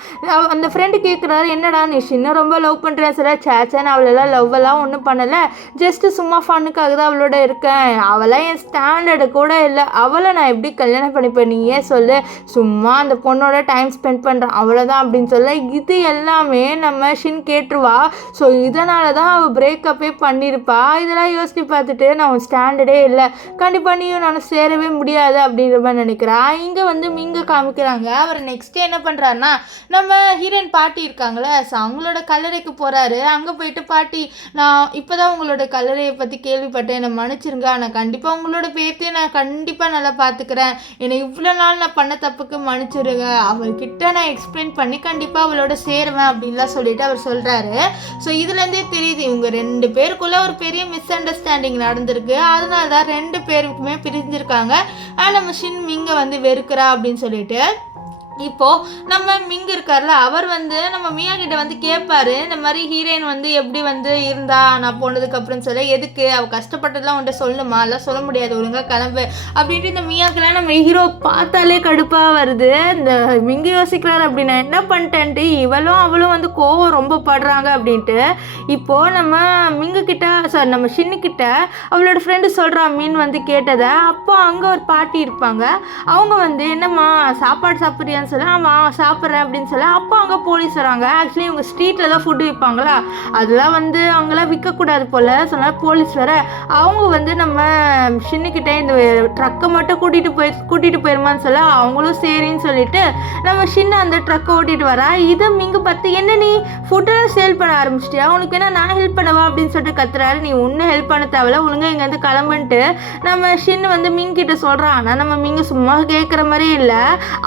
அந்த ஃப்ரெண்டு கேட்குறாரு என்னடா நீ ஷின்னை ரொம்ப லவ் பண்ணுறேன் சார், சேச்சேன்னு அவளெல்லாம் லவ்வெல்லாம் ஒன்றும் பண்ணலை, ஜஸ்ட்டு சும்மா ஃபன்னுக்காக தான் அவளோட இருக்கேன், அவளாம் என் ஸ்டாண்டர்டு கூட இல்லை, அவளை நான் எப்படி கல்யாணம் பண்ணிப்பேன் நீ ஏன் சொல்லு, சும்மா அந்த பொண்ணோட டைம் ஸ்பெண்ட் பண்ணுறான் அவ்வளோதான் அப்படின்னு சொல்ல இது எல்லாமே நம்ம ஷின் கேட்டுருவா. ஸோ இதனால தான் அவள் பிரேக்கப்பே பண்ணியிருப்பா. இதெல்லாம் யோசித்து பார்த்துட்டு நான் உன் ஸ்டாண்டர்டே இல்லை, கண்டிப்பாக நீயும் நான் சேரவே முடியாது அப்படின்ற மாதிரி நினைக்கிறேன். இங்கே வந்து மிங்க காமிக்கிறாங்க. அவர் நெக்ஸ்ட்டு என்ன பண்ணுறாருன்னா நம்ம ஹீரோயின் பாட்டி இருக்காங்களே, ஸோ அவங்களோட கல்லறைக்கு போகிறாரு. அங்கே போயிட்டு பாட்டி நான் இப்போ தான் உங்களோட கல்லறையை பற்றி கேள்விப்பட்டேன், என்னை மன்னிச்சிருங்க, ஆனால் கண்டிப்பாக உங்களோட பேத்தியை நான் கண்டிப்பாக நல்லா பார்த்துக்கிறேன், என்னை இவ்வளோ நாள் நான் பண்ண தப்புக்கு மன்னிச்சிடுங்க, அவர்கிட்ட நான் எக்ஸ்பிளைன் பண்ணி கண்டிப்பாக அவளோட சேருவேன் அப்படின்லாம் சொல்லிட்டு அவர் சொல்கிறாரு. ஸோ இதுலேருந்தே தெரியுது இவங்க 2 பேருக்குள்ளே ஒரு பெரிய மிஸ் அண்டர்ஸ்டாண்டிங் நடந்திருக்கு. அதனால தான் 2 பேருக்குமே பிரிஞ்சிருக்காங்க. நம்ம ஷின் மிங்கை வந்து வெறுக்கிறா அப்படின்னு சொல்லிட்டு. இப்போது நம்ம மிங்கு இருக்கார்ல, அவர் வந்து நம்ம மியா கிட்ட வந்து கேட்பாரு, இந்த மாதிரி ஹீரோயின் வந்து எப்படி வந்து இருந்தா நான் போனதுக்கப்புறம் சொல்ல, எதுக்கு அவள் கஷ்டப்பட்டதெல்லாம் உன்ட்ட சொல்லணுமா, எல்லாம் சொல்ல முடியாது, ஒழுங்காக கிளம்பு அப்படின்ட்டு இந்த மியாக்கெல்லாம் நம்ம ஹீரோ பார்த்தாலே கடுப்பாக வருது. இந்த மிங்கு யோசிக்கிறாரு அப்படி நான் என்ன பண்ணிட்டேன்ட்டு இவளும் அவளும் வந்து கோவம் ரொம்ப படுறாங்க அப்படின்ட்டு. இப்போது நம்ம மிங்கு கிட்ட நம்ம ஷின்னுக்கிட்ட அவளோட ஃப்ரெண்டு சொல்கிறா மீன் வந்து கேட்டதை. அப்போ அங்கே ஒரு பாட்டி இருப்பாங்க. அவங்க வந்து என்னம்மா சாப்பாடு சாப்பிட்றியான்னு சொல்ல, ஆமாம் சாப்பிட்றேன் அப்படின்னு சொல்ல. அப்போ அங்கே போலீஸ் வராங்க. ஆக்சுவலி இவங்க ஸ்ட்ரீட்டில் தான் ஃபுட்டு விற்பாங்களா, அதெல்லாம் வந்து அவங்களாம் விற்கக்கூடாது போல். சொன்னால் போலீஸ் வர அவங்க வந்து நம்ம ஷின்னுக்கிட்டே இந்த ட்ரக்கை மட்டும் கூட்டிகிட்டு போயிருமான்னு சொல்ல, அவங்களும் சரின்னு சொல்லிட்டு நம்ம ஷின்னு அந்த ட்ரக்கை ஓட்டிகிட்டு வரா. இதை மிங்கு பார்த்து என்ன நீ ஃபுட்டெல்லாம் சேல் பண்ண ஆரம்பிச்சிட்டியா, உனக்கு என்ன நான் ஹெல்ப் பண்ணவா அப்படின்னு சொல்லிட்டு கத்துறாரு. நீ ஒன்றும் ஹெல்ப் பண்ண தேவையில்ல, ஒழுங்காக இங்கேருந்து கிளம்புன்ட்டு நம்ம ஷின்னு வந்து மிங்கிட்ட சொல்கிறான். ஆனால் நம்ம மிங்கு சும்மா கேட்குற மாதிரியே இல்லை.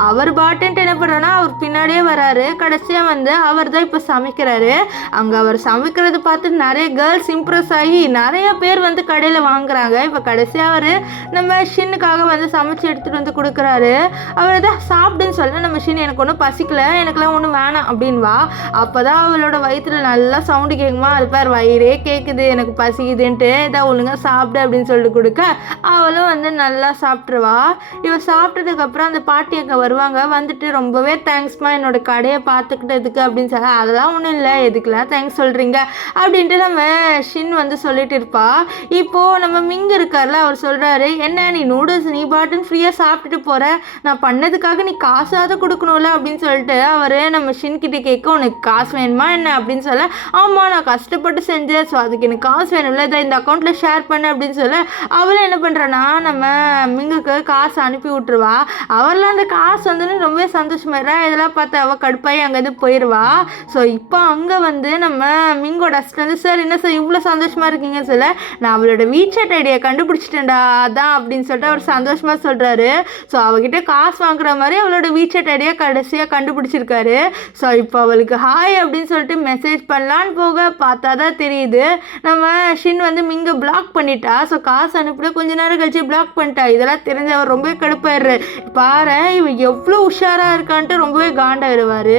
அவர் பாட்டு என்ன பண்ணுறோன்னா அவர் பின்னாடியே வராரு. கடைசியாக வந்து அவர் தான் இப்போ சமைக்கிறாரு. அங்கே அவர் சமைக்கிறது பார்த்து நிறைய கேர்ள்ஸ் இம்ப்ரெஸ் ஆகி நிறைய பேர் வந்து கடையில் வாங்குறாங்க. இப்போ கடைசியாக அவர் நம்ம ஷின்னுக்காக வந்து சமைச்சு எடுத்துகிட்டு வந்து கொடுக்குறாரு. அவர் தான் சாப்பிடுன்னு சொல்ல நம்ம ஷின் எனக்கு ஒன்றும் பசிக்கல, எனக்குலாம் ஒன்றும் வேணாம் அப்படின்வா. அப்போ தான் அவளோட வயிற்றுல நல்லா சவுண்டு கேட்குமா, அது பேர் வயிறே கேட்குது எனக்கு பசிக்குதுன்ட்டு, இதான் ஒழுங்காக சாப்பிடு அப்படின்னு சொல்லிட்டு கொடுக்க அவளும் வந்து நல்லா சாப்பிட்ருவா. இவள் சாப்பிட்டதுக்கப்புறம் அந்த பாட்டி அங்கே வருவாங்க. வந்துட்டு ரொம்பவே தேங்க்ஸ்மா என்னோட கடையை பார்த்துக்கிட்டதுக்கு அப்படின்னு சொல்ல, அதெல்லாம் ஒன்றும் இல்லை, எதுக்கெல்லாம் தேங்க்ஸ் சொல்கிறீங்க அப்படின்ட்டு நம்ம ஷின் வந்து சொல்லிட்டு இருப்பா. இப்போது நம்ம மிங்கு இருக்கார்ல, அவர் சொல்கிறாரு, என்ன நீ நூடுல்ஸ் நீ பாட்டுன்னு ஃப்ரீயாக சாப்பிட்டுட்டு போகிற, நான் பண்ணதுக்காக நீ காசாவது கொடுக்கணும்ல அப்படின்னு சொல்லிட்டு அவர் நம்ம ஷின் கிட்டே கேட்க, உனக்கு காசு வேணுமா என்ன அப்படின்னு சொல்ல, ஆமாம் நான் கஷ்டப்பட்டு செஞ்சேன், ஸோ அதுக்கு எனக்கு காசு வேணும்ல, இதை இந்த அக்கௌண்ட்டில் ஷேர் பண்ண அப்படின்னு சொல்ல, அவளும் என்ன பண்ணுறான்னா நம்ம மிங்குக்கு காசு அனுப்பி விட்டுருவா. அவரெல்லாம் அந்த காசு வந்து ரொம்பவே சந்தோஷமாயிடுறா. இதெல்லாம் பார்த்து அவள் கடுப்பாகி அங்கேருந்து போயிடுவா. ஸோ இப்போ அங்கே வந்து நம்ம மிங்கோட அசிஸ்டன்ட் வந்து, சார் என்ன சார் இவ்வளோ சந்தோஷமாக இருக்கீங்கன்னு சொல்ல, நான் அவளோட வீட்சாட் ஐடியா கண்டுபிடிச்சிட்டேன்டா அதான் அப்படின்னு சொல்லிட்டு அவர் சந்தோஷமாக சொல்கிறாரு. ஸோ அவகிட்ட காசு வாங்குற மாதிரி அவளோட வீட்சாட் ஐடியா கடைசியாக கண்டுபிடிச்சிருக்காரு. ஸோ இப்போ அவளுக்கு ஹாய் அப்படின்னு சொல்லிட்டு மெசேஜ் பண்ணலான்னு போக பார்த்தா தான் தெரியுது நம்ம ஷின் வந்து மிங்க பிளாக் பண்ணிட்டா. ஸோ காசு அனுப்பிட கொஞ்ச நேரம் கழிச்சு பிளாக் பண்ணிட்டா. இதெல்லாம் தெரிஞ்ச அவர் ரொம்பவே கடுப்பாயிடுறாரு. பாரு இவன் எவ்வளோ உஷாராக இருக்கான்ட்டு ரொம்பவே காண்டாயிடுவார்.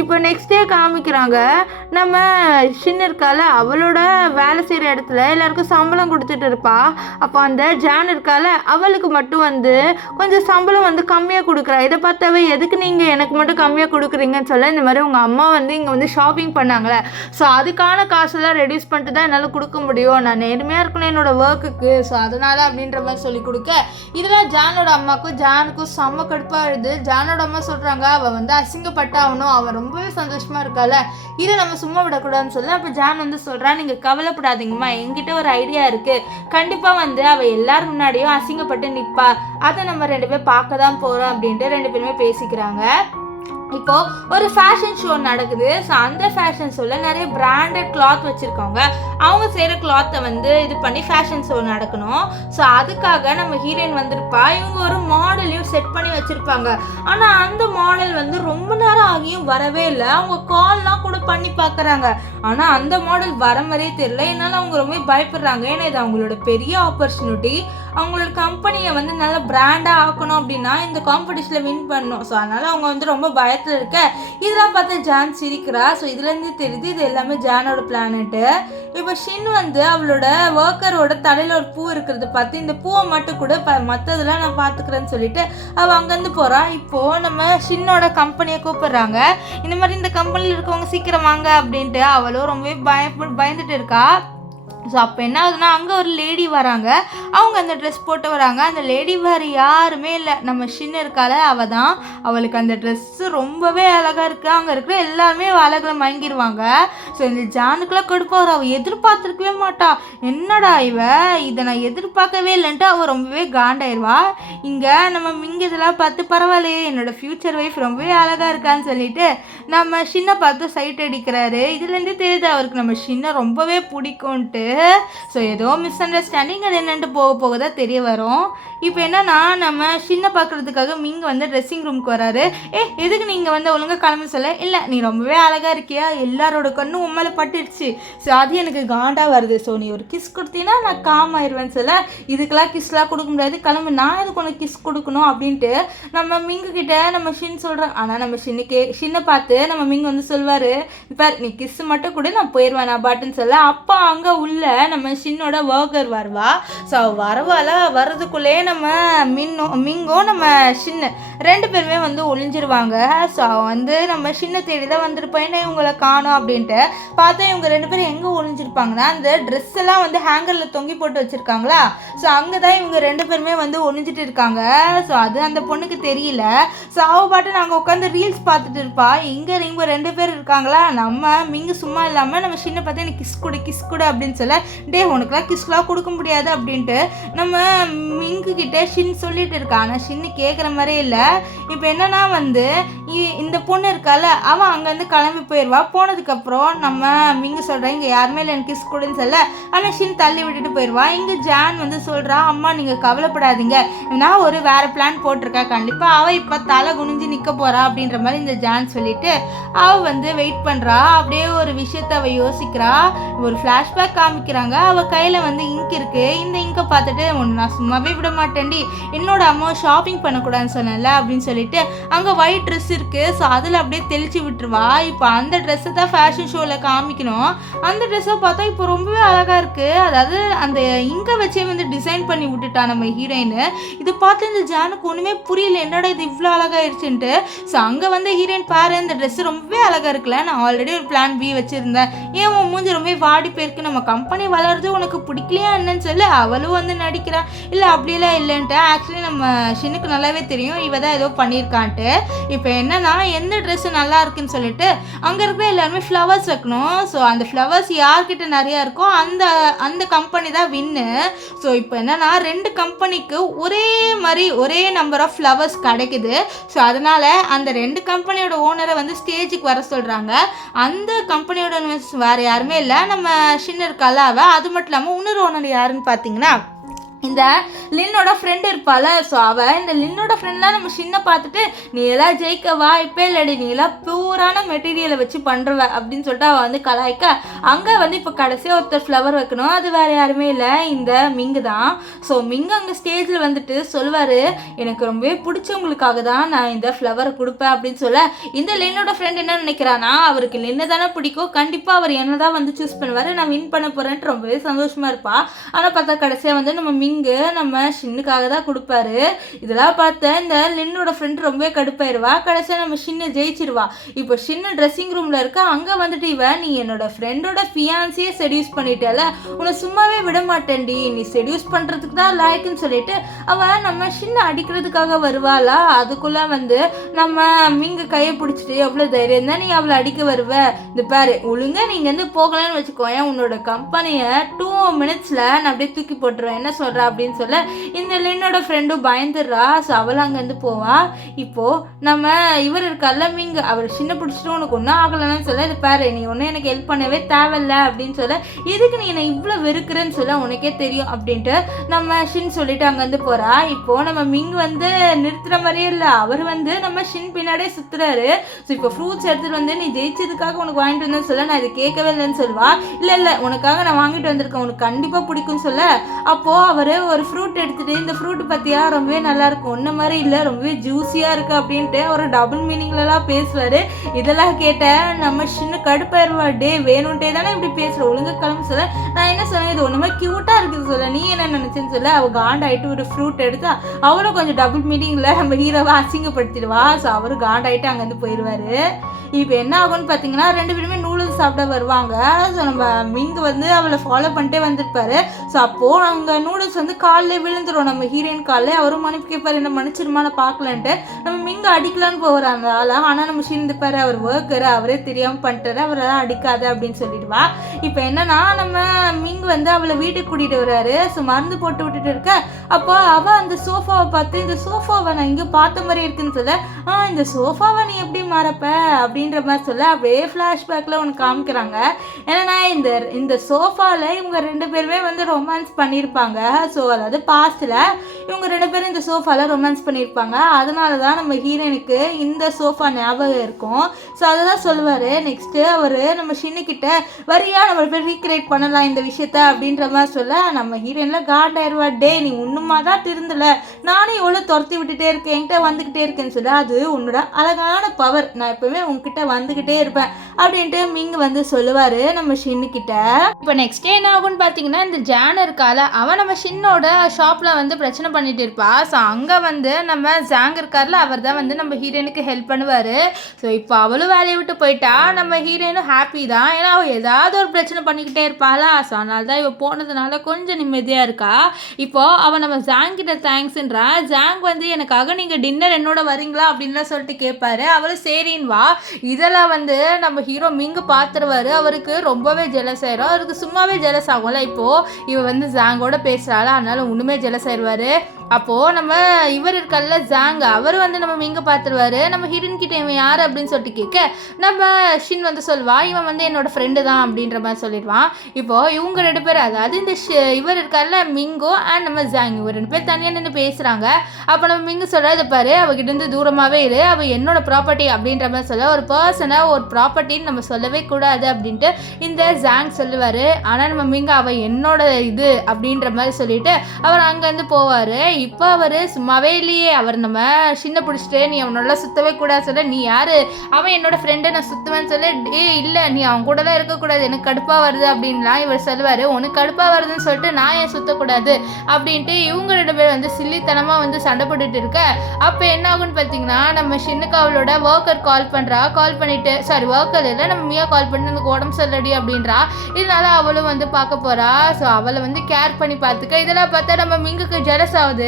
இப்போ நெக்ஸ்ட் டே காமிக்கிறாங்க. நம்ம ஷின் இருக்கால, அவளோட வேலை செய்கிற இடத்துல எல்லாருக்கும் சம்பளம் கொடுத்துட்டு இருப்பா. அப்போ அந்த ஜான் இருக்கால, அவளுக்கு மட்டும் வந்து கொஞ்சம் சம்பளம் வந்து கம்மியாக கொடுக்குறா. இதை பார்த்தாவே எதுக்கு நீங்கள் எனக்கு மட்டும் கம்மியாக கொடுக்குறீங்கன்னு சொல்ல, இந்த மாதிரி உங்கள் அம்மா வந்து இங்கே வந்து ஷாப்பிங் பண்ணாங்களே, ஸோ அதுக்கான காசெல்லாம் ரெடியூஸ் பண்ணிட்டு தான் என்னால் கொடுக்க முடியும், நான் நேர்மையாக இருக்கணும் என்னோட ஒர்க்குக்கு, ஸோ அதனால் அப்படின்ற மாதிரி சொல்லி கொடுக்க, இதெல்லாம் ஜானோட ஜானுக்கும் செம்ம கடுப்பாகிடுது. ஜானோட அம்மா சொல்கிறாங்க, அவள் வந்து அசிங்கப்பட்டாகணும், அவள் ரொம்பவே சந்தோஷமாக இருக்கால, இதை நம்ம சும்மா விடக்கூடாதுன்னு சொல்ல. அப்போ ஜான் வந்து சொல்கிறா, நீங்கள் கவலைப்படாதீங்கம்மா, என்கிட்ட ஒரு ஐடியா இருக்குது, கண்டிப்பாக வந்து அவள் எல்லாரும் முன்னாடியும் அசிங்கப்பட்டு நிற்பா, அதை நம்ம 2 பேர் பார்க்க தான் போகிறோம் அப்படின்ட்டு 2 பேருமே பேசிக்கிறாங்க. இப்போது ஒரு ஃபேஷன் ஷோ நடக்குது. ஸோ அந்த ஃபேஷன் ஷோவில் நிறைய பிராண்டட் கிளாத் வச்சுருக்காங்க. அவங்க செய்கிற கிளாத்தை வந்து இது பண்ணி ஃபேஷன் ஷோ நடக்கணும். ஸோ அதுக்காக நம்ம ஹீரோயின் வந்திருப்பா. இவங்க ஒரு மாடலையும் செட் பண்ணி வச்சுருப்பாங்க. ஆனால் அந்த மாடல் வந்து ரொம்ப நேரம் ஆகியும் வரவே இல்லை. அவங்க கால்லாம் கூட பண்ணி பார்க்குறாங்க. ஆனால் அந்த மாடல் வர மாதிரியே தெரியல. என்னால் அவங்க ரொம்ப பயப்படுறாங்க. ஏன்னா இது அவங்களோட பெரிய ஆப்பர்ச்சுனிட்டி. அவங்களோட கம்பெனியை வந்து நல்லா பிராண்டாக ஆக்கணும் அப்படின்னா இந்த காம்படிஷனில் வின் பண்ணணும். ஸோ அதனால் அவங்க வந்து ரொம்ப பயத்தில் இருக்க. இதெல்லாம் பார்த்து ஜான் சிரிக்கிறா. ஸோ இதுலேருந்து தெரியுது இது எல்லாமே ஜானோட பிளானட்டு. இப்போ ஷின் வந்து அவளோட ஒர்க்கரோட தலையில் ஒரு பூ இருக்கிறத பார்த்து இந்த பூவை மட்டும் கூட மற்றதெல்லாம் நான் பார்த்துக்கிறேன்னு சொல்லிட்டு அவள் அங்கேருந்து போகிறா. இப்போது நம்ம ஷின்னோட கம்பெனியை கூப்பிடுறாங்க. இந்த மாதிரி இந்த கம்பெனியில் இருக்கவங்க சீக்கிரம் வாங்க அப்படின்ட்டு. அவளும் ரொம்பவே பயந்துட்டு இருக்கா. ஸோ அப்போ என்ன ஆகுதுன்னா, அங்கே ஒரு லேடி வராங்க. அவங்க அந்த ட்ரெஸ் போட்டு வராங்க. அந்த லேடி வேறு யாருமே இல்லை, நம்ம ஷின் இருக்கால அவள் தான். அவளுக்கு அந்த ட்ரெஸ்ஸு ரொம்பவே அழகாக இருக்குது. அங்கே இருக்கிற எல்லாருமே அழகில் மயங்கிடுவாங்க. ஸோ இந்த ஜானுக்குலாம் கடுப்பாக அவள் எதிர்பார்த்துருக்கவே மாட்டா. என்னடா இதை நான் எதிர்பார்க்கவே இல்லைன்ட்டு அவள் ரொம்பவே காண்டாயிருவா. இங்கே நம்ம மிங்க இதெல்லாம் பார்த்து பரவாயில்லையே என்னோடய ஃப்யூச்சர் ஒய்ஃப் ரொம்பவே அழகாக இருக்கான்னு சொல்லிட்டு நம்ம ஷின்னை பார்த்து சைட் அடிக்கிறாரு. இதுலேருந்து தெரியுது அவருக்கு நம்ம ஷின்னை ரொம்பவே பிடிக்கும்ன்ட்டு. ஸோ ஏதோ மிஸ் அண்டர்ஸ்டாண்டிங் அது என்னென்ட்டு போக போக தான் தெரிய வரும். இப்போ என்னன்னா நம்ம சின்ன பார்க்குறதுக்காக மிங் வந்து ட்ரெஸ்ஸிங் ரூமுக்கு வராரு. எதுக்கு நீங்கள் வந்து ஒழுங்காக கிளம்பி சொல்ல, இல்லை நீ ரொம்பவே அழகாக இருக்கியா, எல்லாரோட கண்ணும் உண்மையில பட்டுடுச்சு, ஸோ அது எனக்கு காண்டாக வருது, ஸோ நீ ஒரு கிஸ் கொடுத்தீங்கன்னா நான் காம் ஆயிடுவேன்னு சொல்ல, இதுக்கெல்லாம் கிஸ்லாம் கொடுக்க முடியாது, கிளம்பு, நான் எதுக்கு உனக்கு கிஸ் கொடுக்கணும் அப்படின்ட்டு நம்ம மிங்கு கிட்ட நம்ம ஷின் சொல்கிறோம். ஆனால் நம்ம ஷின்னை பார்த்து நம்ம மிங் வந்து சொல்வார், இப்போ நீ கிஸ் மட்டும் கூட நான் போயிடுவேன் நான் பாட்டுன்னு சொல்ல. அப்போ அங்கே உள்ள நம்ம ஷின்னோட ஒர்க்கர் வருவா. ஸோ வர்றதுக்குள்ளே நம்ம மிங்கோ நம்ம ஷின்னு 2 பேருமே வந்து ஒளிஞ்சிருவாங்க. ஸோ வந்து நம்ம ஷின்னை தேடி தான் வந்திருப்போம், என்ன இவங்களை காணோம் அப்படின்ட்டு பார்த்தா இவங்க 2 பேரும் எங்கே ஒளிஞ்சிருப்பாங்கன்னா அந்த ட்ரெஸ் எல்லாம் வந்து ஹேங்கரில் தொங்கி போட்டு வச்சுருக்காங்களா, ஸோ அங்கே தான் இவங்க 2 பேருமே வந்து ஒளிஞ்சிட்டு இருக்காங்க. ஸோ அது அந்த பொண்ணுக்கு தெரியல. ஸோ அவள் பாட்டு நாங்கள் உட்காந்து ரீல்ஸ் பார்த்துட்டு இருப்பா, இங்கே இவங்க 2 பேர் இருக்காங்களா, நம்ம மிங்கு சும்மா இல்லாமல் நம்ம ஷின்னை பார்த்து எனக்கு கிஸ் கொடு அப்படின்னு சொல்ல, உனக்குலாம் கிஸ்லாம் கொடுக்க முடியாது அப்படின்ட்டு நம்ம மிங்கு கிட்ட ஷின் சொல்லிட்டு இருக்கா. ஆனால் ஷின்னு கேட்குற மாதிரியே இல்லை. இப்போ என்னன்னா வந்து இந்த பொண்ணு இருக்கால, அவன் அங்கேருந்து கிளம்பி போயிடுவா. போனதுக்கப்புறம் நம்ம மிங்கு சொல்கிறேன் இங்கே யாருமே இல்லை எனக்கு கிஸ் கொடுன்னு சொல்ல, ஆனால் ஷின் தள்ளி விட்டுட்டு போயிடுவா. இங்கே ஜான் வந்து சொல்கிறா, அம்மா நீங்கள் கவலைப்படாதீங்க, நான் ஒரு வேறு பிளான் போட்டிருக்கேன், கண்டிப்பாக அவள் இப்போ தலை குனிஞ்சு நிற்க போகிறா அப்படின்ற மாதிரி இந்த ஜான் சொல்லிட்டு அவள் வந்து வெயிட் பண்ணுறா. அப்படியே ஒரு விஷயத்தை அவள் யோசிக்கிறா. ஒரு ஃப்ளாஷ்பேக் காமிக்கிறாங்க, அவள் கையில் வந்து இங்க் இருக்குது. இந்த இங்கை பார்த்துட்டு ஒன்று நான் சும்மாவே விட மாட்டேன்டி, என்னோட அம்மா ஷாப்பிங் பண்ணக்கூடாதுன்னு சொன்னேன்ல அப்படின்னு சொல்லிட்டு அங்கே ஒயிட் ட்ரெஸ் இருக்குது, ஸோ அதில் அப்படியே தெளிச்சு விட்டுருவா. இப்போ அந்த ட்ரெஸ்ஸை தான் ஃபேஷன் ஷோவில் காமிக்கணும். அந்த ட்ரெஸ்ஸை பார்த்தா இப்போ ரொம்பவே அழகாக இருக்குது, அதாவது அந்த இங்கை வச்சே வந்து டிசைன் பண்ணி விட்டுட்டா நம்ம ஹீரோயின். இதை பார்த்து இந்த ஜானுக்கு ஒன்றுமே புரியல, என்னடா இது இவ்வளோ அழகாயிருச்சுன்ட்டு. ஸோ அங்கே வந்து ஹீரோயின் பாரு இந்த ட்ரெஸ் ரொம்பவே அழகாக இருக்குல்ல, நான் ஆல்ரெடி ஒரு பிளான் பி வச்சுருந்தேன், ஏன் உன் மூஞ்சி ரொம்ப வாடி போயிருக்கு, நம்ம கம்பெனி வளருது உனக்கு பிடிக்கலையா என்னன்னு சொல்லி அவளும் வந்து நடிக்கிறான். இல்லை அப்படியெல்லாம் இல்லைன்ட்டு ஆக்சுவலி நம்ம ஷின்னுக்கு நல்லாவே தெரியும் இவ தான் ஏதோ பண்ணியிருக்கான்ட்டு. இப்போ என்னன்னா எந்த ட்ரெஸ்ஸு நல்லா இருக்குன்னு சொல்லிட்டு அங்கே இருக்கிற எல்லாருமே ஃப்ளவர்ஸ் வைக்கணும். ஸோ அந்த ஃப்ளவர்ஸ் யார்கிட்ட நிறையா இருக்கோ அந்த கம்பெனி தான் வின்னு. ஸோ இப்போ என்னன்னா 2 கம்பெனிக்கு ஒரே நம்பர் ஆஃப் ஃப்ளவர்ஸ் கிடைக்குது. ஸோ அதனால் அந்த 2 கம்பெனியோட ஓனரை வந்து ஸ்டேஜுக்கு வர சொல்கிறாங்க. அந்த கம்பெனியோட வேறு யாருமே இல்லை, நம்ம ஷின் இருக்கால அவ. அது மட்டும் இல்லாமல் இன்னொரு ஓனர் யாருன்னு பார்த்தீங்கன்னா இந்த லின்னோட ஃப்ரெண்டு இருப்பாள். ஸோ அவள் இந்த லின்னோட ஃப்ரெண்ட்லாம் நம்ம ஷின்னை பார்த்துட்டு நீ எல்லாம் ஜெயிக்க வாய்ப்பே இல்லடி, நீ எல்லாம் பியூரான மெட்டீரியலை வச்சு பண்ணுறவ அப்படின்னு சொல்லிட்டு அவள் வந்து கலாய்க்க, அங்கே வந்து இப்போ கடைசியாக ஒருத்தர் ஃப்ளவர் வைக்கணும், அது வேறு யாருமே இல்லை இந்த மிங்கு தான். ஸோ மிங்கு அங்கே ஸ்டேஜில் வந்துட்டு சொல்லுவார், எனக்கு ரொம்பவே பிடிச்சவங்களுக்காக தான் நான் இந்த ஃப்ளவரை கொடுப்பேன் அப்படின்னு சொல்ல, இந்த லின்னோட ஃப்ரெண்ட் என்ன நினைக்கிறான்னா அவருக்கு லின்னை தானே பிடிக்கும், கண்டிப்பாக அவர் என்ன தான் வந்து சூஸ் பண்ணுவார், நான் வின் பண்ண போகிறேன்ட்டு ரொம்பவே சந்தோஷமாக இருப்பாள். ஆனால் பார்த்தா கடைசியாக வந்து நம்ம நம்ம ஷின்னுக்காக தான் கொடுப்பாரு. இதெல்லாம் பார்த்த இந்த லின்னோட ஃப்ரெண்ட் ரொம்பவே கடுப்பாயிருவா. கடைசியாக நம்ம ஷின்னை ஜெயிச்சிருவா. இப்போ ஷின்னு ட்ரெஸ்ஸிங் ரூமில் இருக்க, அங்கே வந்துட்டு இவன் நீ என்னோட ஃப்ரெண்டோட ஃபியான்ஸையே செடியூஸ் பண்ணிட்டால, உன்னை சும்மாவே விட மாட்டேன்டி, நீ செடியூஸ் பண்ணுறதுக்கு தான் லாய்க்குன்னு சொல்லிட்டு அவன் நம்ம ஷின்னை அடிக்கிறதுக்காக வருவாளா. அதுக்குள்ளே வந்து நம்ம மிங்க கையை பிடிச்சிட்டு எவ்வளோ தைரியம் தான் நீ அவளை அடிக்க வருவ, இந்த பாரு ஒழுங்கா நீங்கள் வந்து போகலான்னு வச்சுக்கோயேன், உன்னோட கம்பெனியை 2 minutesல நான் அப்படியே தூக்கி போட்டுருவேன், என்ன சொல்கிற அப்படின்னு சொல்ல இந்த லின்னோட ஃப்ரெண்டும் பயந்துடுறா. ஸோ அவள் அங்கேருந்து போவா. இப்போது நம்ம இவர் இருக்கார்ல மிங், அவர் சின்ன பிடிச்சிட்டு உனக்கு ஒன்றும் ஆகலைன்னு சொல்ல, இது பாரு நீ ஒன்றும் எனக்கு ஹெல்ப் பண்ணவே தேவையில்ல அப்படின்னு சொல்ல, இதுக்கு நீ என்னை இவ்வளோ வெறுக்கிறேன்னு சொல்ல உனக்கே தெரியும் அப்படின்ட்டு நம்ம ஷின் சொல்லிட்டு அங்கேருந்து போகிறா. இப்போது நம்ம மிங் வந்து நிறுத்துகிற மாதிரியே இல்லை, அவர் வந்து நம்ம ஷின் பின்னாடியே சுற்றுறாரு. ஸோ இப்போ ஃப்ரூட்ஸ் எடுத்துகிட்டு வந்து நீ ஜெயிச்சதுக்காக உனக்கு வாங்கிட்டு வந்தேன்னு சொல்ல, நான் இது கேட்கவே இல்லைன்னு சொல்லுவா. இல்லை உனக்காக நான் வாங்கிட்டு வந்திருக்கேன், உனக்கு கண்டிப்பாக பிடிக்கும்னு சொல்ல, அப்போது அவர் ஒரு ஃப்ரூட் எடுத்துகிட்டு இந்த ஃப்ரூட் பார்த்தியா ரொம்பவே நல்லாயிருக்கும், ஒன்றை மாதிரி இல்லை ரொம்பவே ஜூஸியாக இருக்குது அப்படின்ட்டு ஒரு டபுள் மீனிங்லலாம் பேசுவார். இதெல்லாம் கேட்ட நம்ம சின்ன கடுப்பாயிருவா, டே வேணும்ட்டே தானே இப்படி பேசுகிற, ஒழுங்காக கிளம்பு சொல்ல, நான் என்ன சொன்னேன் இது ஒன்றுமே க்யூட்டாக இருக்குது சொல்ல, நீ என்ன நினச்சேன்னு சொல்ல, அவள் காண்டாயிட்டு ஒரு ஃப்ரூட் எடுத்தா அவளும் கொஞ்சம் டபுள் மீனிங்கில் நம்ம ஹீரோவை அசிங்கப்படுத்திடுவா. ஸோ அவரு காண்டாயிட்டு அங்கேருந்து போயிடுவார். இப்போ என்ன ஆகும்னு பார்த்தீங்கன்னா 2 பேருமே நூடுல்ஸ் சாப்பிட வருவாங்க. ஸோ நம்ம மிங்கு வந்து அவளை ஃபாலோ பண்ணிட்டே வந்திருப்பாரு. ஸோ அப்போது அவங்க நூடுல்ஸ் வந்து காலில் விழுந்துடும் நம்ம ஹீரோயின் காலில். அவரும் மன்னிப்பு கேட்பார், என்ன மன்னிச்சிருமா நான் பார்க்கலன்ட்டு. நம்ம மிங்கு அடிக்கலான்னு போவார் அந்த ஆளை. ஆனால் நம்ம ஷின்னுப்பார், அவர் ஒர்க்கர், அவரே தெரியாமல் பண்ணிட்டாரு, அவரெல்லாம் அடிக்காது அப்படின்னு சொல்லிடுவா. இப்போ என்னன்னா நம்ம மிங்கு வந்து அவளை வீட்டுக்கு கூட்டிகிட்டு வர்றாரு. ஸோ மருந்து போட்டு விட்டுட்டு இருக்க, அப்போ அவள் அந்த சோஃபாவை பார்த்து இந்த சோஃபாவை நான் இங்கே பார்த்த மாதிரி இருக்குன்னு சொல்ல, இந்த சோஃபாவை நீ எப்படி மாறப்ப அப்படின்ற மாதிரி சொல்ல, அப்படியே ஃப்ளாஷ்பேக்கில் ஒன்று காமிக்கிறாங்க. ஏன்னா இந்த சோஃபாவில் இவங்க 2 பேருமே வந்து ரொமான்ஸ் பண்ணியிருப்பாங்க. ஸோ அதாவது பாஸ்ட்டில் இவங்க 2 பேரும் இந்த சோஃபாவில் ரொமான்ஸ் பண்ணியிருப்பாங்க. அதனால தான் நம்ம ஹீரோயினுக்கு இந்த சோஃபா ஞாபகம் இருக்கும். ஸோ அதை தான் சொல்லுவார். நெக்ஸ்ட்டு அவர் நம்ம ஷின்னுக்கிட்ட வரியா நம்ம போய் ரீக்ரியேட் பண்ணலாம் இந்த விஷயத்த அப்படின்ற மாதிரி சொல்ல நம்ம ஹீரோயினில் காண்டாயிருவா. டே நீ ஒன்றுமா தான் திருந்தலை, நானும் எவ்வளோ துரத்தி விட்டுட்டே இருக்கேன், என்கிட்ட வந்துக்கிட்டே இருக்கேன்னு சொல்ல, அது உன்னோட அழகான பவர், நான் எப்போவுமே உங்ககிட்ட வந்துக்கிட்டே இருப்பேன் அப்படின்ட்டு மிங் வந்து சொல்லுவார் நம்ம ஷின்னுக்கிட்ட. இப்போ நெக்ஸ்ட் டே என்ன ஆகும்னு பார்த்தீங்கன்னா, இந்த ஜான் இருக்கால அவன் நம்ம ஷின்னோட ஷாப்பில் வந்து பிரச்சனை பண்ணிட்டு இருப்பா. ஸோ அங்கே வந்து நம்ம ஜாங் இருக்கார்ல அவர் தான் வந்து நம்ம ஹீரோயினுக்கு ஹெல்ப் பண்ணுவார். ஸோ இப்போ அவளும் வேலையை விட்டு போயிட்டா, நம்ம ஹீரோயினும் ஹாப்பி தான். ஏன்னா அவள் ஏதாவது ஒரு பிரச்சனை பண்ணிக்கிட்டே இருப்பாளா. ஸோ அதனால தான் இவள் போனதுனால கொஞ்சம் நிம்மதியாக இருக்கா. இப்போது அவன் நம்ம ஜாங் கிட்ட தேங்க்ஸ்ன்றா. ஜாங் வந்து எனக்காக நீங்கள் டின்னர் என்னோட வரீங்களா அப்படின்லாம் சொல்லிட்டு கேட்பாரு. அவளும் சரின்னு வா. இதெல்லாம் வந்து நம்ம ஹீரோ மிங்கு பார்த்துருவாரு. அவருக்கு ரொம்பவே ஜெலஸ் ஆயிரும். அவருக்கு சும்மாவே ஜெலஸ் ஆகும்ல. இப்போது இவ வந்து ஜாங்கோட பேசுகிறாள், அதனால ஒன்றுமே ஜெலஸ் ஆயிடுவார். அப்போது நம்ம இவர் இருக்கல்ல ஜாங் அவர் வந்து நம்ம மிங்க பார்த்துருவாரு. நம்ம ஹீரோயின் கிட்ட இவன் யார் அப்படின்னு சொல்லிட்டு கேட்க நம்ம ஷின் வந்து சொல்வா இவன் வந்து என்னோட ஃப்ரெண்டு தான் அப்படின்ற மாதிரி சொல்லிடுவான். இப்போது இவங்க 2 பேர் அதாவது இந்த இவர் இருக்கார்ல மிங்கோ அண்ட் நம்ம ஜாங் இவர் 2 பேர் தனியாக நின்று பேசுகிறாங்க. அப்போ நம்ம மிங்கு சொல்கிறது பாரு அவகிட்ட இருந்து தூரமாகவே இரு, அவள் என்னோட ப்ராப்பர்ட்டி அப்படின்ற மாதிரி சொல்ல, ஒரு பர்சனை ஒரு ப்ராப்பர்ட்டின்னு நம்ம சொல்லவே கூடாது அப்படின்ட்டு இந்த ஜாங் சொல்லுவார். ஆனால் நம்ம மிங்க அவள் என்னோட இது அப்படின்ற மாதிரி சொல்லிட்டு அவர் அங்கேருந்து போவார். இப்போ அவர் சும்மாவே இல்லையே, அவர் நம்ம சின்ன பிடிச்சிட்டு நீ அவனோட சுற்றவே கூடாது சொல்ல, நீ யார், அவன் என்னோட ஃப்ரெண்டு நான் சுற்றுவேன்னு சொல்ல, இல்லை நீ அவன் கூடலாம் இருக்கக்கூடாது எனக்கு கடுப்பாக வருது அப்படின்லாம் இவர் சொல்லுவார். உனக்கு கடுப்பாக வருதுன்னு சொல்லிட்டு நான் ஏன் சுற்றக்கூடாது அப்படின்ட்டு இவங்க 2 பேர் வந்து சில்லித்தனமாக வந்து சண்டை போட்டுட்டு இருக்க. அப்போ என்ன ஆகுன்னு பார்த்தீங்கன்னா நம்ம ஷின்னுக்கு அவளோட ஒர்க்கர் கால் பண்ணுறா. கால் பண்ணிவிட்டு ஒர்க்கர் இல்லை நம்ம மியா கால் பண்ணி எனக்கு உடம்பு சொல்லடி அப்படின்றா. இதனால அவளும் வந்து பார்க்க போகிறா. ஸோ அவளை வந்து கேர் பண்ணி பார்த்துக்க. இதெல்லாம் பார்த்தா நம்ம மிங்குக்கு ஜெலஸ் ஆகுது.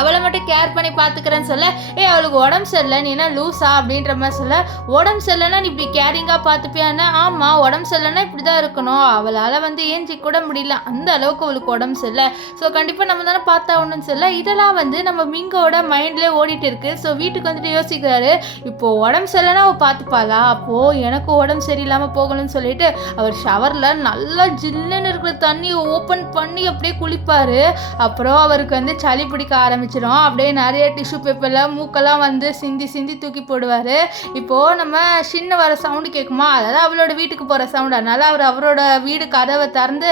அவளை மட்டும் கேர் பண்ணி பார்த்துக்கிறேன்னு சொல்ல, அவளுக்கு உடம்பு சரியில்லை நீ என்ன லூஸா அப்படின்ற மாதிரி சொல்ல, உடம்பு சரியில்லைன்னா நீ இப்படி கேரிங்காக பார்த்துப்பியான்னா, ஆமாம் உடம்பு சரியில்லைன்னா இப்படி தான் இருக்கணும், அவளால் வந்து ஏஞ்சி கூட முடியல அந்த அளவுக்கு அவளுக்கு உடம்பு சரியில்லை, ஸோ கண்டிப்பாக நம்ம தானே பார்த்தாகணும்னு சொல்ல. இதெல்லாம் வந்து நம்ம மிங்கோட மைண்ட்லேயே ஓடிட்டு இருக்கு. ஸோ வீட்டுக்கு வந்துட்டு யோசிக்கிறாரு, இப்போது உடம்பு சரியில்லைன்னா அவள் பார்த்துப்பாளா, அப்போது எனக்கு உடம்பு சரியில்லாமல் போகணும்னு சொல்லிட்டு அவர் ஷவரில் நல்லா ஜில்லுன்னு இருக்கிற தண்ணியை ஓப்பன் பண்ணி அப்படியே குளிப்பார். அப்புறம் அவருக்கு வந்து சளி பிடிக்க ஆரம்பிச்சிடும். அப்படியே நிறைய டிஷ்யூ பேப்பரில் மூக்கெல்லாம் வந்து சிந்தி சிந்தி தூக்கி போடுவார். இப்போது நம்ம சின்ன வர சவுண்டு கேட்குமா, அதாவது அவளோட வீட்டுக்கு போகிற சவுண்டு, அதனால் அவர் அவரோட வீடு கதவை திறந்து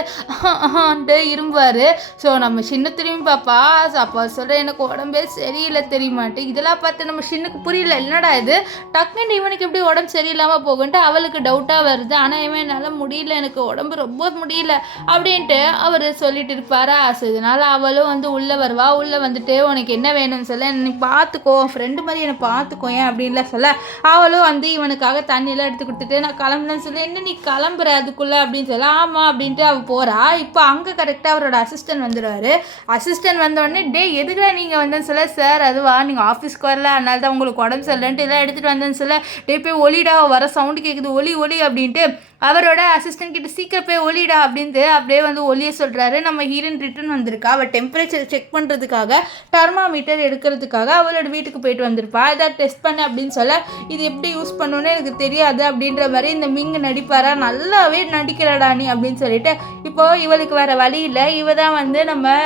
இரும்புவார். ஸோ நம்ம சின்ன திரும்பி பாப்பா. ஸோ அப்போ சொல்கிற எனக்கு உடம்பே சரியில்லை தெரியுமாட்டு. இதெல்லாம் பார்த்து நம்ம சின்னுக்கு புரியல, என்னடா இது டக்குன்னு இவனுக்கு எப்படி உடம்பு சரியில்லாமல் போகுன்ட்டு அவளுக்கு டவுட்டாக வருது. ஆனால் இவன் என்னால் முடியல, எனக்கு உடம்பு ரொம்ப முடியல அப்படின்ட்டு அவர் சொல்லிட்டு இருப்பாரா. ஸோ இதனால் அவளும் வந்து உள்ளே வருவா. உள்ளே வந்துட்டு உனக்கு என்ன வேணும்னு சொல்ல, நீ பார்த்துக்கோ ஃப்ரெண்டு மாதிரி என்னை பார்த்துக்கோ ஏன் அப்படின்லாம் சொல்ல, அவளும் வந்து இவனுக்காக தண்ணியெல்லாம் எடுத்து கொடுத்துட்டு நான் கிளம்புனேன்னு சொல்ல, என்ன நீ கிளம்புற அதுக்குள்ளே அப்படின்னு சொல்ல, ஆமாம் அப்படின்ட்டு அவள் போகிறா. இப்போ அங்கே கரெக்டாக அவரோட அசிஸ்டன்ட் வந்துடுவார். அசிஸ்டன்ட் வந்தோடனே டே எதுக்குடா நீங்கள் வந்தேன்னு சொல்ல, சார் அதுவா நீங்கள் ஆஃபீஸ்க்கு வரல அதனால தான் உங்களுக்கு உடம்பு சரியில்லைன்ட்டு எல்லாம் எடுத்துகிட்டு வந்தேன்னு சொல்ல, டே போய் ஒலிடா வர சவுண்டு கேட்குது ஒலி ஒலி அப்படின்ட்டு அவரோட அசிஸ்டன்ட் கிட்ட சீக்கிரம் போய் ஒலிடா அப்படின்ட்டு அப்படியே வந்து ஒலிய சொல்கிறாரு. நம்ம ஹீரோயின் ரிட்டர்ன் வந்திருக்கா. அவள் டெம்பரேச்சர் செக் பண்ணுறதுக்காக தெர்மாமீட்டர் எடுக்கிறதுக்காக அவளோட வீட்டுக்கு போயிட்டு வந்திருப்பா. இதை டெஸ்ட் பண்ண அப்படின்னு சொல்ல, இது எப்படி யூஸ் பண்ணணுன்னு எனக்கு தெரியாது அப்படின்ற மாதிரி இந்த மிங்கு நடிப்பாரா. நல்லாவே நடிக்கிறடா நீ அப்படின்னு சொல்லிட்டு இப்போது இவளுக்கு வேறு வழி இல்லை. இவ தான் வந்து நம்ம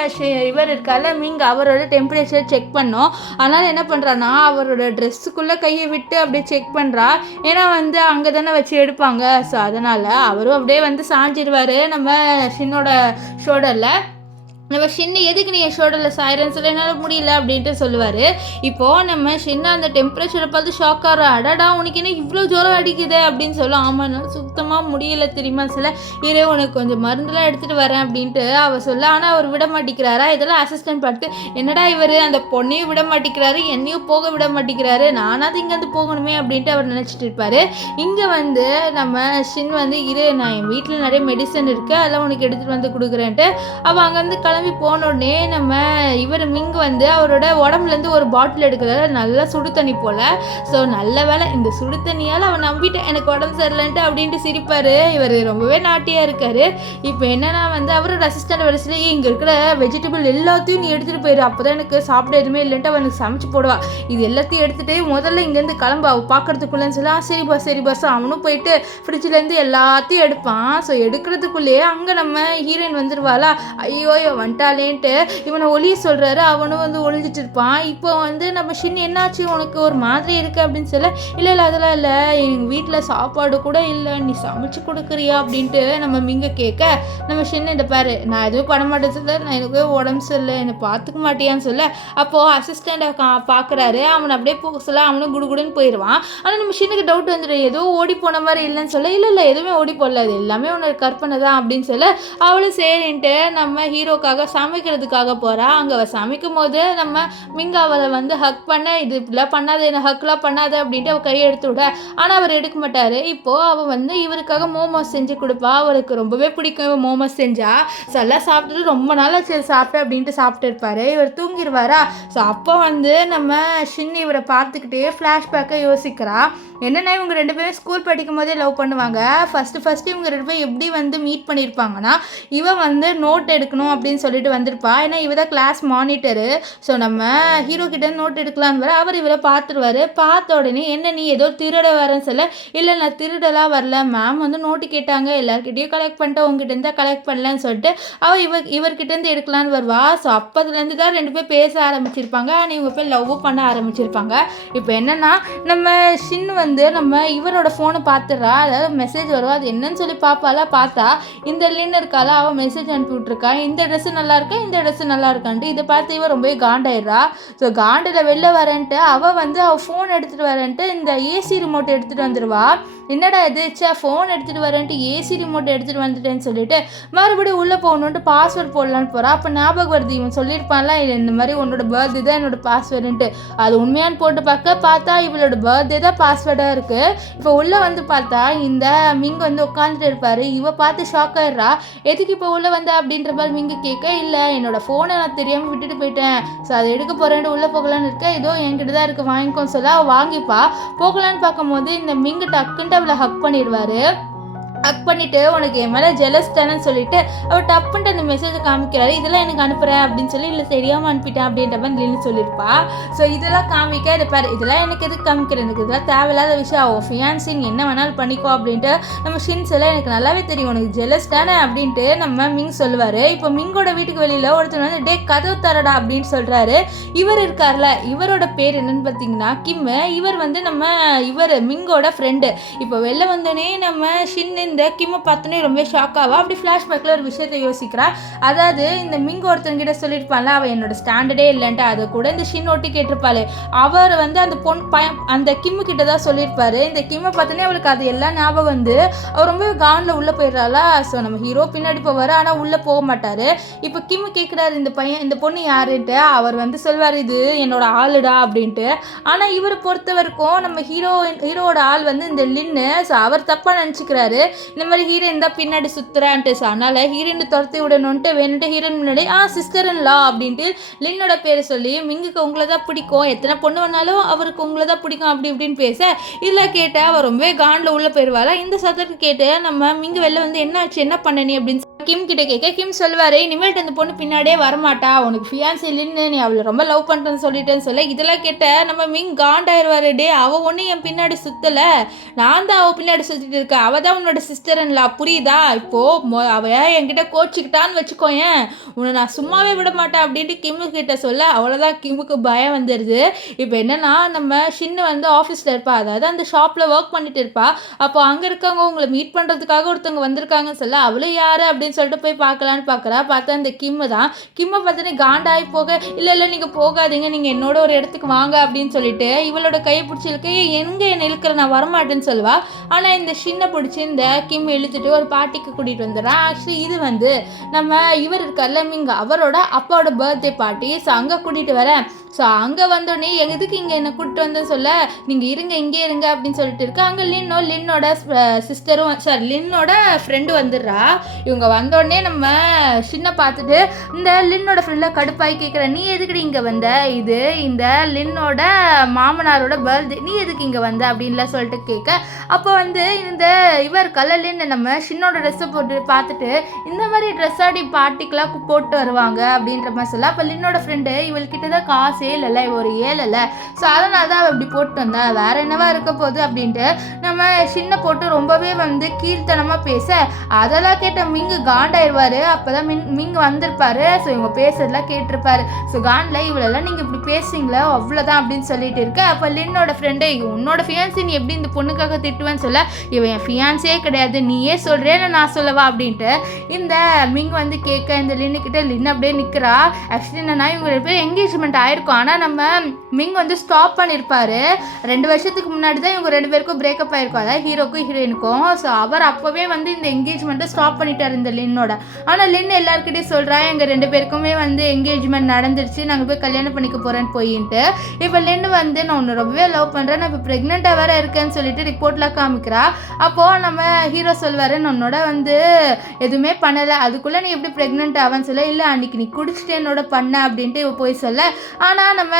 இவர் இருக்கால மிங் அவரோட டெம்பரேச்சர் செக் பண்ணோம். அதனால் என்ன பண்ணுறான்னா அவரோட ட்ரெஸ்ஸுக்குள்ளே கையை விட்டு அப்படியே செக் பண்ணுறா. ஏன்னா வந்து அங்கே தானே வச்சு எடுப்பாங்க. ஸோ அதனால் அவரும் அப்படியே வந்து சாஞ்சிடுவார் நம்ம ஷின்னோட ஷோல்டரில். நம்ம ஷின்னு எதுக்கு நீ என் ஷோல்டரில் சாயிரன்னு சொல்ல, என்னால் முடியல அப்படின்ட்டு சொல்லுவார். இப்போது நம்ம ஷின்னு அந்த டெம்பரேச்சரை பார்த்து ஷாக் ஆகிறோம். அடடா உனக்கு என்ன இவ்வளோ ஜுரம் அடிக்குது அப்படின்னு சொல்ல, ஆமாம் என்னால் சுத்தமாக முடியலை தெரியுமா சொல்ல, இரு உனக்கு கொஞ்சம் மருந்துலாம் எடுத்துகிட்டு வரேன் அப்படின்ட்டு அவர் சொல்ல. ஆனால் அவர் விட மாட்டேங்கிறாரா. இதெல்லாம் அசிஸ்டன்ட் பார்த்து என்னடா இவர் அந்த பொண்ணையும் விட மாட்டேங்கிறாரு என்னையும் போக விட மாட்டேங்கிறாரு, நானாவது இங்கேருந்து போகணுமே அப்படின்ட்டு அவர் நினச்சிட்டு இருப்பார். இங்கே வந்து நம்ம ஷின் வந்து இரு நான் என் வீட்டில் நிறைய மெடிசன் இருக்குது அதெல்லாம் உனக்கு எடுத்துகிட்டு வந்து கொடுக்குறேன்ட்டு அவள் அங்கேருந்து கிளம்பி போனோடனே நம்ம இவர் மிங்கு வந்து அவரோட உடம்புலேருந்து ஒரு பாட்டில் எடுக்கிறாரு, நல்லா சுடு தண்ணி போல். ஸோ நல்ல வேலை இந்த சுடு தண்ணியால் அவன் நம்பிட்டேன் எனக்கு உடம்பு சரியில்லைன்ட்டு அப்படின்ட்டு சிரிப்பார். இவர் ரொம்பவே நாட்டியாக இருக்கார். இப்போ என்னன்னா வந்து அவரோட அசிஸ்டன்ட் வரிசையில் இங்கே இருக்கிற வெஜிடபிள் எல்லாத்தையும் நீ எடுத்துகிட்டு போயிரு, அப்போ தான் எனக்கு சாப்பிட எதுவுமே இல்லைன்ட்டு அவனுக்கு சமைச்சு போடுவா. இது எல்லாத்தையும் எடுத்துகிட்டு முதல்ல இங்கேருந்து கிளம்பா பார்க்கறதுக்குள்ளேன்னு சொல்லி சரி பஸ் அவனும் போயிட்டு ஃப்ரிட்ஜிலேருந்து எல்லாத்தையும் எடுப்பான். ஸோ எடுக்கிறதுக்குள்ளேயே அங்கே நம்ம ஹீரோயின் வந்துடுவாளா, ஐயோ வந்துட்டாலேன்ட்டு இவனை ஒளிய சொல்கிறாரு. அவனும் வந்து ஒளிஞ்சிட்டு இருப்பான். இப்போ வந்து நம்ம ஷின் என்னாச்சு உனக்கு ஒரு மாதிரி இருக்குது அப்படின்னு சொல்ல, இல்லை அதெல்லாம் இல்லை, எங்கள் வீட்டில் சாப்பாடு கூட இல்லை, நீ சமைச்சு கொடுக்குறியா அப்படின்ட்டு நம்ம மிங்க கேட்க, நம்ம ஷின் இந்த பாரு நான் எதுவும் பண்ண மாட்டேன்னு சொல்ல, நான் எனக்கு உடம்பு சரியில்லை என்னை பார்த்துக்க மாட்டியான்னு சொல்ல, அப்போது அசிஸ்டண்ட்டை பார்க்குறாரு. அவனை அப்படியே போக சொல்ல அவனும் குடுகுடுன்னு போயிடுவான். ஆனால் நம்ம ஷின்னுக்கு டவுட் வந்துடும், ஏதோ ஓடி போன மாதிரி இல்லைன்னு சொல்ல, இல்லை எதுவுமே ஓடி போடல, அது எல்லாமே உன்னோட கற்பனை தான் அப்படின்னு சொல்ல, அவளும் சரின்ட்டு நம்ம ஹீரோக்காக சமைக்கிறதுக்காக போகிறா. அங்கே அவள் சமைக்கும் போது நம்ம மிங்க அவளை வந்து ஹக் பண்ண, இது இப்படிலாம் பண்ணாத, என்ன ஹக்லாம் பண்ணாத அப்படின்ட்டு அவள் கையை எடுத்து விட, ஆனால் அவர் எடுக்க மாட்டார். இப்போது அவள் வந்து இவருக்காக மோமோஸ் செஞ்சு கொடுப்பா. அவருக்கு ரொம்பவே பிடிக்கும் இவன் மோமோஸ் செஞ்சா. ஸோ எல்லாம் சாப்பிட்டுட்டு ரொம்ப நாளாக சரி சாப்பிட்டேன் அப்படின்ட்டு சாப்பிட்டு இருப்பார். இவர் தூங்கிடுவாரா. ஸோ அப்போ வந்து நம்ம ஷின் இவரை பார்த்துக்கிட்டே ஃப்ளாஷ்பேக்கை யோசிக்கிறா. என்னென்னா இவங்க ரெண்டு பேரும் ஸ்கூல் படிக்கும் போதே லவ் பண்ணுவாங்க. ஃபஸ்ட்டு இவங்க ரெண்டு பேரும் எப்படி வந்து மீட் பண்ணியிருப்பாங்கன்னா, இவன் வந்து நோட் எடுக்கணும் அப்படின்னு சொல்லிட்டு வந்திருப்பா. ஏன்னா இவ தான் கிளாஸ் மானிட்டரு. ஸோ நம்ம ஹீரோ கிட்ட நோட் எடுக்கலான்னு வர அவர் இவரை பார்த்துருவார். பார்த்த உடனே என்ன நீ ஏதோ திருட வரேன்னு சொல்ல, இல்லை நான் திருடலாம் வரல, மேம் வந்து நோட்டு கேட்டாங்க, எல்லாருக்கிட்டையும் கலெக்ட் பண்ணிட்டு உங்ககிட்ட இருந்தால் கலெக்ட் பண்ணலன்னு சொல்லிட்டு அவள் இவர்கிட்டேருந்து எடுக்கலான்னு வருவா. ஸோ அப்போதுலேருந்து தான் ரெண்டு பேர் பேச ஆரம்பிச்சிருப்பாங்க. ஆனால் இவங்க போய் லவ்வும் பண்ண ஆரம்பிச்சிருப்பாங்க. இப்போ என்னென்னா நம்ம ஷின் வந்து நம்ம இவரோட ஃபோனை பார்த்துடுறா. அதாவது மெசேஜ் வருவா. அது என்னன்னு சொல்லி பார்ப்பாளா. பார்த்தா இந்த லின்னு இருக்காளா, அவள் மெசேஜ் அனுப்பி விட்ருக்கா, இந்த ட்ரெஸ்ஸு நல்லா இருக்கா, இந்த ட்ரெஸ்ஸு நல்லா இருக்கான்ட்டு. இதை பார்த்து இவன் ரொம்பவே காண்டாயிடுறா. ஸோ காண்டில் வெளில வரேன்ட்டு அவள் வந்து அவள் ஃபோன் எடுத்துகிட்டு வரேன்ட்டு இந்த ஏசி ரிமோட் எடுத்துகிட்டு வந்துடுவா. என்னடா எதிர்ச்சா ஃபோன் எடுத்துகிட்டு வரேன்ட்டு ஏசி ரிமோட் எடுத்துகிட்டு வந்துட்டேன்னு சொல்லிட்டு மறுபடியும் உள்ளே போகணுன்ட்டு பாஸ்வேர்ட் போடலான்னு போகிறா. அப்போ ஞாபகம் வருது, இவன் சொல்லியிருப்பான்ல இந்த மாதிரி உன்னோட பர்த்டே தான் என்னோட பாஸ்வேர்டுன்ட்டு. அது உண்மையானு போட்டு பார்த்தா இவளோட பர்த்டே தான் பாஸ்வேர்டாக இருக்குது. இப்போ உள்ளே வந்து பார்த்தா இந்த மிங்க வந்து உட்காந்துட்டு இருப்பார். இவ பார்த்து ஷாக் ஆயிடுறா. எதுக்கு இப்போ உள்ளே வந்தா அப்படின்ற மாதிரி மிங்க கேட்க, இல்லை என்னோட ஃபோனை நான் தெரியாமல் விட்டுட்டு போயிட்டேன், ஸோ அதை எடுக்க போகிறேன்ட்டு உள்ளே போகலான்னு இருக்கேன், ஏதோ என்கிட்ட தான் இருக்குது வாங்கிக்கோன்னு சொல்ல அவள் வாங்கிப்பா. போகலான்னு பார்க்கும்போது இந்த மிங்க டக்குன்ட்டு அவளை ஹக் பண்ணிடுவார். ஹக் பண்ணிவிட்டு உனக்கு என் மேலே ஜெலஸ் தானேன்னு சொல்லிட்டு அவர் டப்புன்ட்டு அந்த மெசேஜை காமிக்கிறாரு. இதெல்லாம் எனக்கு அனுப்புகிறேன் அப்படின்னு சொல்லி, இல்லை தெரியாமல் அனுப்பிட்டேன் அப்படின்ற மாதிரி லின்னு சொல்லியிருப்பா. ஸோ இதெல்லாம் காமிக்க இருப்பார். இதெல்லாம் எனக்கு எதுக்கு காமிக்கிறேன், எனக்கு இதெல்லாம் தேவையில்லாத விஷயம், அவள் ஃபியான்சி நீ என்ன வேணாலும் பண்ணிக்கோ அப்படின்ட்டு நம்ம ஷின்ஸ் எல்லாம் எனக்கு நல்லாவே தெரியும் உனக்கு ஜெலஸ் தானே அப்படின்ட்டு நம்ம மிங் சொல்லுவார். இப்போ மிங்கோட வீட்டுக்கு வெளியில் ஒருத்தர் வந்து டே கதவு தரடா அப்படின்னு சொல்கிறாரு. இவர் இருக்கார்ல, இவரோட பேர் என்னன்னு பார்த்தீங்கன்னா கிம். இவர் வந்து இவர் மிங்கோட ஃப்ரெண்டு. இப்போ வெளில வந்தோடனே நம்ம ஷின் இந்த கிம்மை பார்த்தோன்னே ரொம்ப ஷாக் ஆவா. அப்படி ஃப்ளாஷ்பேக்கில் ஒரு விஷயத்தை யோசிக்கிறா. அதாவது இந்த மிங் ஒருத்தங்கிட்ட சொல்லியிருப்பான்ல அவள் என்னோட ஸ்டாண்டர்டே இல்லைன்ட்டு, அதை கூட இந்த ஷின் ஒட்டி கேட்டிருப்பாள். அவர் வந்து அந்த அந்த கிம்மு கிட்ட தான் சொல்லியிருப்பாரு. இந்த கிம்மை பார்த்தோன்னே அவளுக்கு அது எல்லாம் ஞாபகம் வந்து அவர் ரொம்ப கானில் உள்ளே போயிடுறாளா. ஸோ நம்ம ஹீரோ பின்னாடி போவார், ஆனால் உள்ளே போக மாட்டார். இப்போ கிம்மு கேட்குறாரு இந்த பொண்ணு யாருன்ட்டு. அவர் வந்து சொல்வார் இது என்னோட ஆளுடா அப்படின்ட்டு. ஆனால் இவரை பொறுத்த வரைக்கும் நம்ம ஹீரோவோட ஆள் வந்து இந்த லின்னு. ஸோ அவர் தப்பாக நினச்சிக்கிறாரு, இந்த மாதிரி ஹீரோயின் தான் பின்னாடி சுற்றுறான்ட்டு. ஸோ அதனால் ஹீரோயின் துரத்தி விடணுன்ட்டு வேணுன்ட்டு ஹீரோயின் முன்னாடி சிஸ்டர் இன் லா அப்படின்ட்டு லின்னோட பேரை சொல்லி மிங்குக்கு உங்களை தான் பிடிக்கும், எத்தனை பொண்ணு வேணாலும் அவருக்கு உங்களை தான் பிடிக்கும் அப்படி இப்படின்னு பேச, இதில் கேட்ட அவர் ரொம்பவே காண்டில் உள்ளே போயிடுவாரா. இந்த சத்தத்தை கேட்டு நம்ம மிங்கு வெளில வந்து என்ன ஆச்சு என்ன பண்ண நீ அப்படின்னு கிம் கிட்ட கேட்க, கிம் சொல்வார் இனிமேல்ட்டு அந்த பொண்ணு பின்னாடியே வரமாட்டா, உனக்கு ஃபியான்சி இல்லைன்னு நீ அவளை ரொம்ப லவ் பண்ணுறேன்னு சொல்லிட்டேன்னு சொல்ல. இதெல்லாம் கேட்ட நம்ம மிங் காண்டாயிருவாரு. டே அவள் ஒன்று என் பின்னாடி சுற்றலை, நான் தான் அவள் பின்னாடி சுற்றிட்டு இருக்கேன், அவள் தான் உன்னோட சிஸ்டர்ன்லா புரியுதா, இப்போது அவள் என்கிட்ட கோச்சிக்கிட்டான்னு வச்சுக்கோயேன், உன்னை நான் சும்மாவே விட மாட்டேன் அப்படின்ட்டு கிம்மு கிட்ட சொல்ல. அவ்வளோதான் கிம்முக்கு பயம் வந்துடுது. இப்போ என்னன்னா நம்ம ஷின்னு வந்து ஆஃபீஸில் இருப்பா, அதாவது அந்த ஷாப்பில் ஒர்க் பண்ணிட்டு இருப்பா. அப்போ அங்கே இருக்கவங்க உங்களை மீட் பண்ணுறதுக்காக ஒருத்தவங்க வந்திருக்காங்கன்னு சொல்ல, அவளும் யார் அப்படின்னு சொல்லிட்டு போய் பார்க்கலான்னு பார்க்குறா. பார்த்தா அந்த கிம்மு தான். கிம்மை பார்த்தோன்னே காண்டாகி போக, இல்லை நீங்கள் போகாதீங்க, நீங்கள் என்னோட ஒரு இடத்துக்கு வாங்க அப்படின்னு சொல்லிட்டு இவளோட கையை பிடிச்சி இழுக்க, எங்கே என்னை இழுக்கிற நான் வரமாட்டேன்னு சொல்லுவா. ஆனால் இந்த ஷின்னை பிடிச்சி இந்த கிம் இழுத்துட்டு ஒரு பார்ட்டிக்கு கூட்டிகிட்டு வந்துடுறான். ஆக்சுவலி இது வந்து நம்ம இவர் இருக்கார்ல மிங்க, அவரோட அப்பாவோட பர்த்டே பார்ட்டி. ஸோ அங்கே கூட்டிகிட்டு வரேன். ஸோ அங்கே வந்தோடனே எதுக்கு இங்கே என்னை கூப்பிட்டு வந்து சொல்ல, நீங்கள் இருங்க இங்கே இருங்க அப்படின்னு சொல்லிட்டு இருக்கு. அங்கே லின்னோட சிஸ்டரும் லின்னோட ஃப்ரெண்டு வந்துடுறா. இவங்க வந்தோடனே நம்ம சின்ன பார்த்துட்டு இந்த லின்னோட ஃப்ரெண்டில் கடுப்பாகி கேட்குறேன், நீ எதுக்குடி இங்கே வந்த, இது இந்த லின்னோட மாமனாரோட பர்த்டே, நீ எதுக்கு இங்கே வந்த அப்படின்லாம் சொல்லிட்டு கேட்க, அப்போ வந்து இந்த இவர் கலலின்னு நம்ம சின்னோட ட்ரெஸ்ஸை போட்டு பார்த்துட்டு இந்த மாதிரி ட்ரெஸ் ஆடி பார்ட்டிக்கெலாம் போட்டு வருவாங்க அப்படின்ற மாதிரி சொல்ல, அப்போ லின்னோட ஃப்ரெண்டு இவள்கிட்ட தான் காசே இல்லைல்ல, இவ ஒரு ஏழை இல்லை, ஸோ அதனால தான் அவள் இப்படி போட்டு வந்தா, வேற என்னவா இருக்க போகுது அப்படின்ட்டு நம்ம சின்ன போட்டு ரொம்பவே வந்து கீழ்த்தனமாக பேச, அதெல்லாம் கேட்ட மிங்கு காண்டாயிருவார். அப்போ தான் மிங்கு வந்திருப்பாரு. ஸோ இவங்க பேசுறதுலாம் கேட்டிருப்பாரு. ஸோ காண்டில் இவ்வளோலாம் நீங்கள் இப்படி பேசுறீங்களா அவ்வளோதான் அப்படின்னு சொல்லிட்டு இருக்க, அப்போ லின்னோட ஃப்ரெண்டு, உன்னோட ஃபியான்சி நீ எப்படி இந்த பொண்ணுக்காக திட்டுவேன்னு சொல்ல, இவன் என் ஃபியான்ஸே கிடையாது, நீயே சொல்கிறேன்னு நான் சொல்லவா அப்படின்ட்டு இந்த மிங் வந்து கேட்க, இந்த லின்னுக்கிட்ட லின்னு அப்படியே நிற்கிறா. ஆக்சுவலி என்னன்னா இவங்க 2 பேரும் என்கேஜ்மெண்ட் ஆயிருக்கும், ஆனால் நம்ம மிங் வந்து ஸ்டாப் பண்ணியிருப்பாரு. 2 வருஷத்துக்கு முன்னாடி தான் இவங்க 2 பேருக்கும் பிரேக்கப் ஆயிருக்கும், அதாவது ஹீரோக்கும் ஹீரோயினுக்கும். ஸோ அவர் அப்போவே வந்து இந்த என்கேஜ்மெண்ட்டை ஸ்டாப் பண்ணிட்டார் இந்த லின்னோட. ஆனால் லின் எல்லாருக்கிட்டையும் சொல்கிறா, எங்கள் 2 பேருக்குமே வந்து என்கேஜ்மெண்ட் நடந்துருச்சு, நாங்கள் போய் கல்யாணம் பண்ணிக்க போகிறேன்னு போயின்ட்டு. இப்போ லின்னு வந்து நான் உன்னை ரொம்பவே லவ் பண்ணுறேன், நான் இப்போ ப்ரெக்னெண்ட்டாக வேறு இருக்கேன்னு சொல்லிட்டு ரிப்போர்ட்லாம் காமிக்கிறா. அப்போது நம்ம ஹீரோ சொல்வார், நான் உன்னோட வந்து எதுவுமே பண்ணலை, அதுக்குள்ளே நீ எப்படி ப்ரெக்னென்ட் ஆவான்னு சொல்ல, இல்லை அன்றைக்கி நீ குடிச்சிட்டு என்னோட பண்ண அப்படின்ட்டு இவ போய் சொல்ல. ஆனால் நம்ம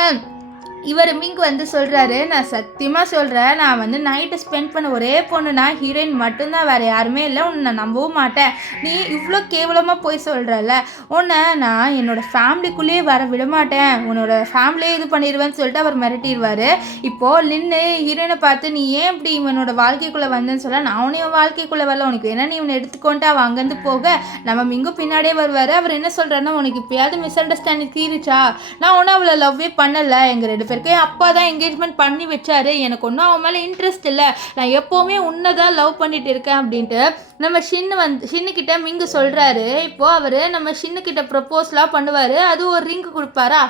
இவர் மிங்கு வந்து சொல்கிறாரு, நான் சத்தியமாக சொல்கிறேன், நான் வந்து நைட்டு ஸ்பெண்ட் பண்ண ஒரே பொண்ணுனா ஹீரோயின் மட்டும்தான், வேறு யாருமே இல்லை, உன்னை நான் நம்பவும் மாட்டேன், நீ இவ்வளோ கேவலமாக போய் சொல்கிறல்ல, உன்னை நான் என்னோடய ஃபேமிலிக்குள்ளேயே வர விட மாட்டேன், உன்னோட ஃபேமிலியே இது பண்ணிடுவேன்னு சொல்லிட்டு அவர் மிரட்டிடுவார். இப்போது லின்னு ஹீரோயினை பார்த்து, நீ ஏன் இப்படி இவனோட வாழ்க்கைக்குள்ளே வந்தேன்னு சொல்ல, நான் உன்னை வாழ்க்கைக்குள்ளே வரல, உனக்கு வேணா நீ இவனை எடுத்துக்கொண்டு அவன் அங்கேருந்து போக, நம்ம மிங்கு பின்னாடியே வருவார். அவர் என்ன சொல்கிறாருன்னா, உனக்கு இப்போயாவது மிஸ் அண்டர்ஸ்டாண்டிங் தீருச்சா, நான் ஒன்றும் அவளை லவ்வே பண்ணலை, எங்கள் 2 பேருக்கு அப்பா தான் என்கேஜ்மெண்ட் பண்ணி வச்சாரு, எனக்கு ஒன்றும் அவன் மேலே இன்ட்ரெஸ்ட் இல்லை, நான் எப்போவுமே உன்னை தான் லவ் பண்ணிட்டு இருக்கேன் அப்படின்ட்டு நம்ம ஷின்னுக்கிட்ட மிங்கு சொல்கிறாரு. இப்போது அவர் நம்ம ஷின்னுக்கிட்ட ப்ரப்போஸ்லாம் பண்ணுவார், அது ஒரு ரிங்கு கொடுப்பாரா,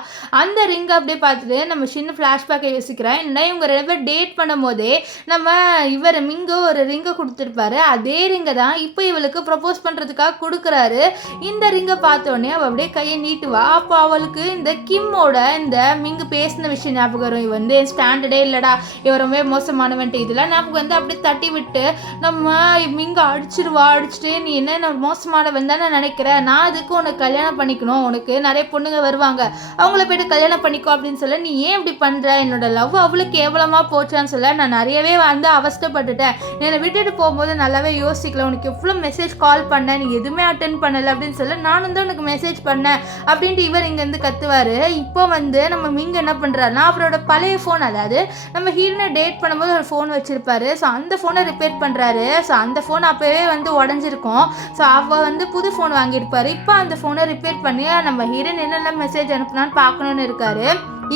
அந்த ரிங்கை அப்படியே பார்த்துட்டு நம்ம ஷின்னு ஃப்ளாஷ்பேக்கை யோசிக்கிறேன், இல்லைன்னா இவங்க 2 பேர் டேட் பண்ணும் போதே நம்ம இவர் மிங்கு ஒரு ரிங்கை கொடுத்துருப்பாரு, அதே ரிங்கை தான் இப்போ இவளுக்கு ப்ரப்போஸ் பண்ணுறதுக்காக கொடுக்குறாரு. இந்த ரிங்கை பார்த்தோன்னே அவள் அப்படியே கையை நீட்டுவா. அப்போ அவளுக்கு இந்த கிம்மோட இந்த மிங்கு பேசின விஷயம் ஞாபகம் வரும், இவன் வந்து ஸ்டாண்டர்டே இல்லைடா, இவன் ரொம்ப மோசமானவன்ட்டு, இதெல்லாம் ஞாபகம் வந்து அப்படியே தட்டி விட்டு நம்ம மிங்க அடிச்சுட்டு, நீ என்ன நான் மோசமானவன் தானே நினைக்கிறேன், நான் அதுக்கு உனக்கு கல்யாணம் பண்ணிக்கணும், உனக்கு நிறைய பொண்ணுங்க வருவாங்க, அவங்கள போய்ட்டு கல்யாணம் பண்ணிக்கோ அப்படின்னு சொல்ல, நீ ஏன் இப்படி பண்ணுற, என்னோட லவ் அவ்வளோ கேவலமாக போச்சான்னு சொல்ல, நான் நிறையவே வந்து அவஸ்தப்பட்டுட்டேன், என்னை விட்டுட்டு போகும்போது நல்லாவே யோசிக்கல, உனக்கு எவ்வளோ மெசேஜ் கால் பண்ணேன், நீ எதுவுமே அட்டென்ட் பண்ணலை அப்படின்னு சொல்ல, நானும் தான் உனக்கு மெசேஜ் பண்ணேன் அப்படின்ட்டு இவர் இங்கேருந்து கத்துவார். இப்போ வந்து நம்ம மிங்க என்ன பண்ணுறாருன்னா, அவரோட பழைய ஃபோன், அதாவது நம்ம ஹீரோனை டேட் பண்ணும்போது ஒரு ஃபோன் வச்சுருப்பாரு, ஸோ அந்த ஃபோனை ரிப்பேர் பண்ணுறாரு. ஸோ அந்த ஃபோன் அப்போவே வந்து உடஞ்சிருக்கும், ஸோ அவள் வந்து புது ஃபோன் வாங்கியிருப்பாரு. இப்போ அந்த ஃபோனை ரிப்பேர் பண்ணி நம்ம ஹீரோயின் என்னென்ன மெசேஜ் அனுப்புனான்னு பார்க்கணுன்னு இருக்காரு.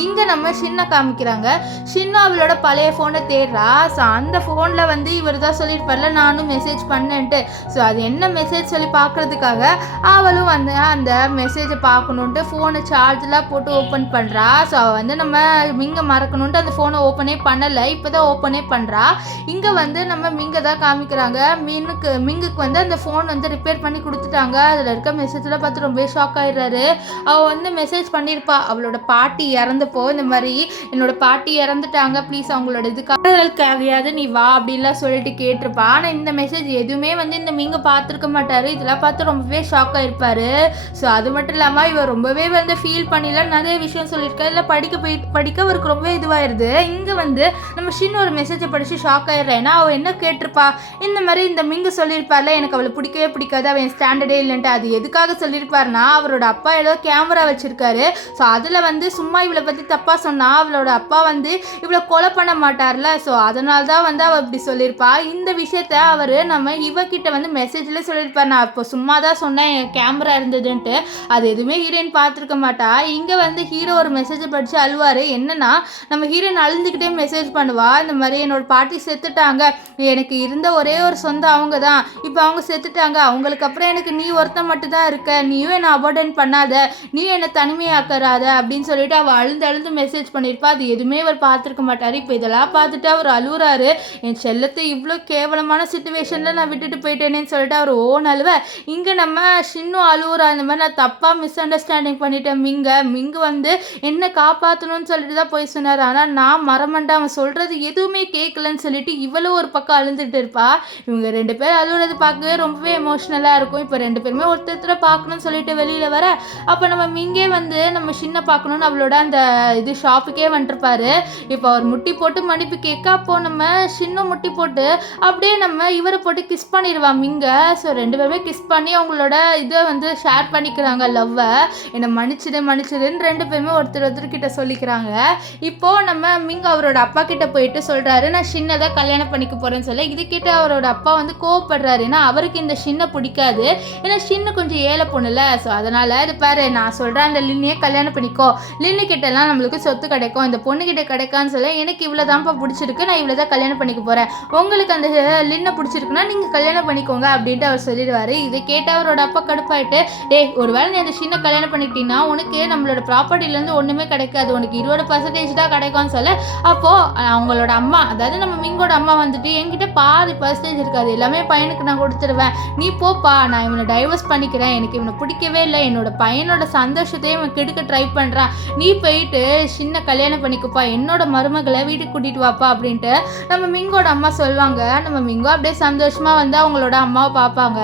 இங்கே நம்ம ஷின்னை காமிக்கிறாங்க, ஷின்னு அவளோட பழைய ஃபோனை தேடுறா. ஸோ அந்த ஃபோனில் வந்து இவர் தான் சொல்லியிருப்பார்ல, நானும் மெசேஜ் பண்ணேன்ட்டு, ஸோ அது என்ன மெசேஜ் சொல்லி பார்க்குறதுக்காக அவளும் வந்து அந்த மெசேஜை பார்க்கணுன்ட்டு ஃபோனை சார்ஜெலாம் போட்டு ஓப்பன் பண்ணுறா. ஸோ அவள் வந்து நம்ம மிங்க மறக்கணுன்ட்டு அந்த ஃபோனை ஓப்பனே பண்ணலை, இப்போ தான் ஓப்பனே பண்ணுறா. இங்கே வந்து நம்ம மிங்க தான் காமிக்கிறாங்க, மிங்குக்கு வந்து அந்த ஃபோன் வந்து ரிப்பேர் பண்ணி கொடுத்துட்டாங்க, அதில் இருக்க மெசேஜெலாம் பார்த்து ரொம்ப ஷாக் ஆகிடுறாரு. அவள் வந்து மெசேஜ் பண்ணியிருப்பா, அவளோட பாட்டி இறந்தப்போ இந்த மாதிரி என்னோட பாட்டி இறந்துட்டாங்க, ப்ளீஸ் அவங்களோட இதுக்காகையாவது நீ வா அப்படின்லாம் சொல்லிட்டு கேட்டிருப்பா. ஆனால் இந்த மெசேஜ் எதுவுமே வந்து இந்த மிங்க பார்த்துருக்க மாட்டார், இதெல்லாம் பார்த்து ரொம்பவே ஷாக் ஆகிருப்பார். ஸோ அது மட்டும் இல்லாமல் இவர் ரொம்பவே வந்து ஃபீல் பண்ணிலாம் நிறைய விஷயம் சொல்லியிருக்கா, இல்லை படிக்க அவருக்கு ரொம்பவே இதுவாயிருது. இங்கே வந்து நம்ம ஷின்னு ஒரு மெசேஜை படித்து ஷாக் ஆகிடுறேன். ஏன்னா அவள் என்ன கேட்டிருப்பா, இந்த மாதிரி இந்த மிங்க சொல்லியிருப்பார்ல, எனக்கு அவளை பிடிக்கவே பிடிக்காது, அவன் ஸ்டாண்டர்டே இல்லைன்ட்டு, அது எதுக்காக சொல்லியிருப்பாருனா, அவரோட அப்பா ஏதோ கேமரா வச்சுருக்காரு, ஸோ அதில் வந்து சும்மா இவளை பற்றி தப்பாக சொன்னால் அவளோட அப்பா வந்து இவளை கொலை பண்ண மாட்டார்ல, ஸோ அதனால தான் வந்து அவள் இப்படி சொல்லியிருப்பா. இந்த விஷயத்த அவர் நம்ம இவகிட்ட வந்து மெசேஜில் சொல்லியிருப்பார், நான் இப்போ சும்மா தான் சொன்னேன் என் கேமரா இருந்ததுன்ட்டு, அது எதுவுமே ஹீரோயின் பார்த்துருக்க மாட்டா. இங்கே வந்து ஹீரோ ஒரு மெசேஜை படித்து அழுவார். என்னன்னா நம்ம ஹீரோயின் அழுந்துக்கிட்டே மெசேஜ் பண்ணுவா, இந்த மாதிரி என்னோட பாட்டி செத்துட்டாங்க, எனக்கு இருந்த ஒரே ஒரு சொந்தம் அவங்க தான், இப்போ அவங்க செத்துட்டாங்க, அவங்களுக்கு அப்புறம் எனக்கு நீ ஒருத்தன் மட்டும் தான் இருக்க, நீயும் என்னை அபார்டன் பண்ணாத, நீயும் என்னை தனிமையாக்கறாத அப்படின்னு சொல்லிட்டு அவள் அழுந்து மெசேஜ் பண்ணியிருப்பா. அது எதுவுமே அவர் பார்த்துருக்க மாட்டார். இப்போ இதெல்லாம் பார்த்துட்டு அவர் அழுகுறாரு. என் செல்லத்தை இவ்வளோ கேவலமான சுச்சுவேஷனில் நான் விட்டுட்டு போயிட்டேனேன்னு சொல்லிட்டு அவர் அழுவ. இங்கே நம்ம ஷின்னும் அழுகுறா. இந்த மாதிரி நான் தப்பாக மிஸ் அண்டர்ஸ்டாண்டிங் பண்ணிட்டேன். மிங்கு வந்து என்ன காப்பாற்றணும்னு சொல்லிட்டு தான் போய் சொன்னார். ஆனால் நான் மறமண்டா அவன் சொல்கிறது எதுவுமே கேட்கலன்னு சொல்லிட்டு இவ்வளோ ஒரு பக்கம் அழுந்துட்டு இருப்பா. இவங்க 2 பேர் அழுகுறது பார்க்கவே ரொம்பவே எமோஷ்னலாக இருக்கும். இப்போ 2 பேருமே ஒருத்தர பார்க்கணும்னு சொல்லிட்டு வெளியில் வர, அப்போ நம்ம மிங்கே வந்து நம்ம ஷின்னை பார்க்கணுன்னு அவளோட அந்த ஷாப்புக்கே வந்துருப்பாரு. இப்போ அவர் முட்டி போட்டு மன்னிப்பு கேட்க, அப்போது நம்ம ஷின்னும் முட்டி போட்டு அப்படியே நம்ம இவரை போட்டு கிஸ் பண்ணிடுவா மிங்க. ஸோ 2 பேருமே கிஸ் பண்ணி அவங்களோட இதை வந்து ஷேர் பண்ணிக்கிறாங்க, லவ்வை. என்னை மன்னிச்சிடுன்னு 2 பேருமே ஒருத்தர்கிட்ட சொல்லிக்கிறாங்க. இப்போது நம்ம மிங்க அவரோட அப்பா கிட்ட போயிட்டு சொல்கிறாரு, நான் ஷின்னை தான் கல்யாணம் பண்ணிக்க போகிறேன்னு சொல்ல. இது கிட்ட அவரோட அப்பா வந்து கோவப்படுறாரு. ஏன்னா அவருக்கு இந்த ஷின்னை பிடிக்காது. ஏன்னா ஷின்னு கொஞ்சம் ஏழை பொண்ணுல. ஸோ அதனால் இது பாரு, நான் சொல்கிறேன் அந்த லின்னையே கல்யாணம் பண்ணிக்கோ, லின்னு கிட்டலாம் நம்மளுக்கு சொத்து கிடைக்கும், இந்த பொண்ணுக்கிட்ட கிடைக்கான்னு சொல்ல. எனக்கு இவ்வளோ தான்ப்பா பிடிச்சிருக்கு, நான் இவ்வளோ தான் கல்யாணம் பண்ணிக்க போகிறேன், உங்களுக்கு அந்த லின்னை பிடிச்சிருக்குன்னா நீங்கள் கல்யாணம் பண்ணிக்கோங்க அப்படின்ட்டு அவர் சொல்லிடுவார். இதை கேட்டு அவரோட அப்பா கடுப்பாயிட்டு, ஒருவேளை நீ அந்த ஷின்னை கல்யாணம் பண்ணிக்கிட்டீங்கன்னா உனக்கு நம்மளோட ப்ராப்பர்ட்டிலேருந்து ஒன்றுமே கிடைக்காது, உனக்கு 20% தான் கிடைக்கும்னு சொல்ல. அப்போது அவங்களோட அம்மா, அதாவது நம்ம மிங்கோட அம்மா வந்துட்டு, என்கிட்ட பாதி % இருக்காது, எல்லாமே பையனுக்கு நான் கொடுத்துருவேன், நீ போப்பா, நான் இவனை டைவர்ஸ் பண்ணிக்கிறேன், எனக்கு இவனை பிடிக்கவே இல்லை, என்னோட பையனோட சந்தோஷத்தையும் இவன் கெடுக்க ட்ரை பண்ணுறான், நீ போயிட்டு சின்ன கல்யாணம் பண்ணிக்கப்பா, என்னோட மருமகளை வீட்டுக்கு கூட்டிகிட்டு வாப்பா அப்படின்ட்டு நம்ம மிங்கோட அம்மா சொல்லுவாங்க. நம்ம மிங்கோ அப்படியே சந்தோஷமாக வந்து அவங்களோட அம்மாவை பார்ப்பாங்க.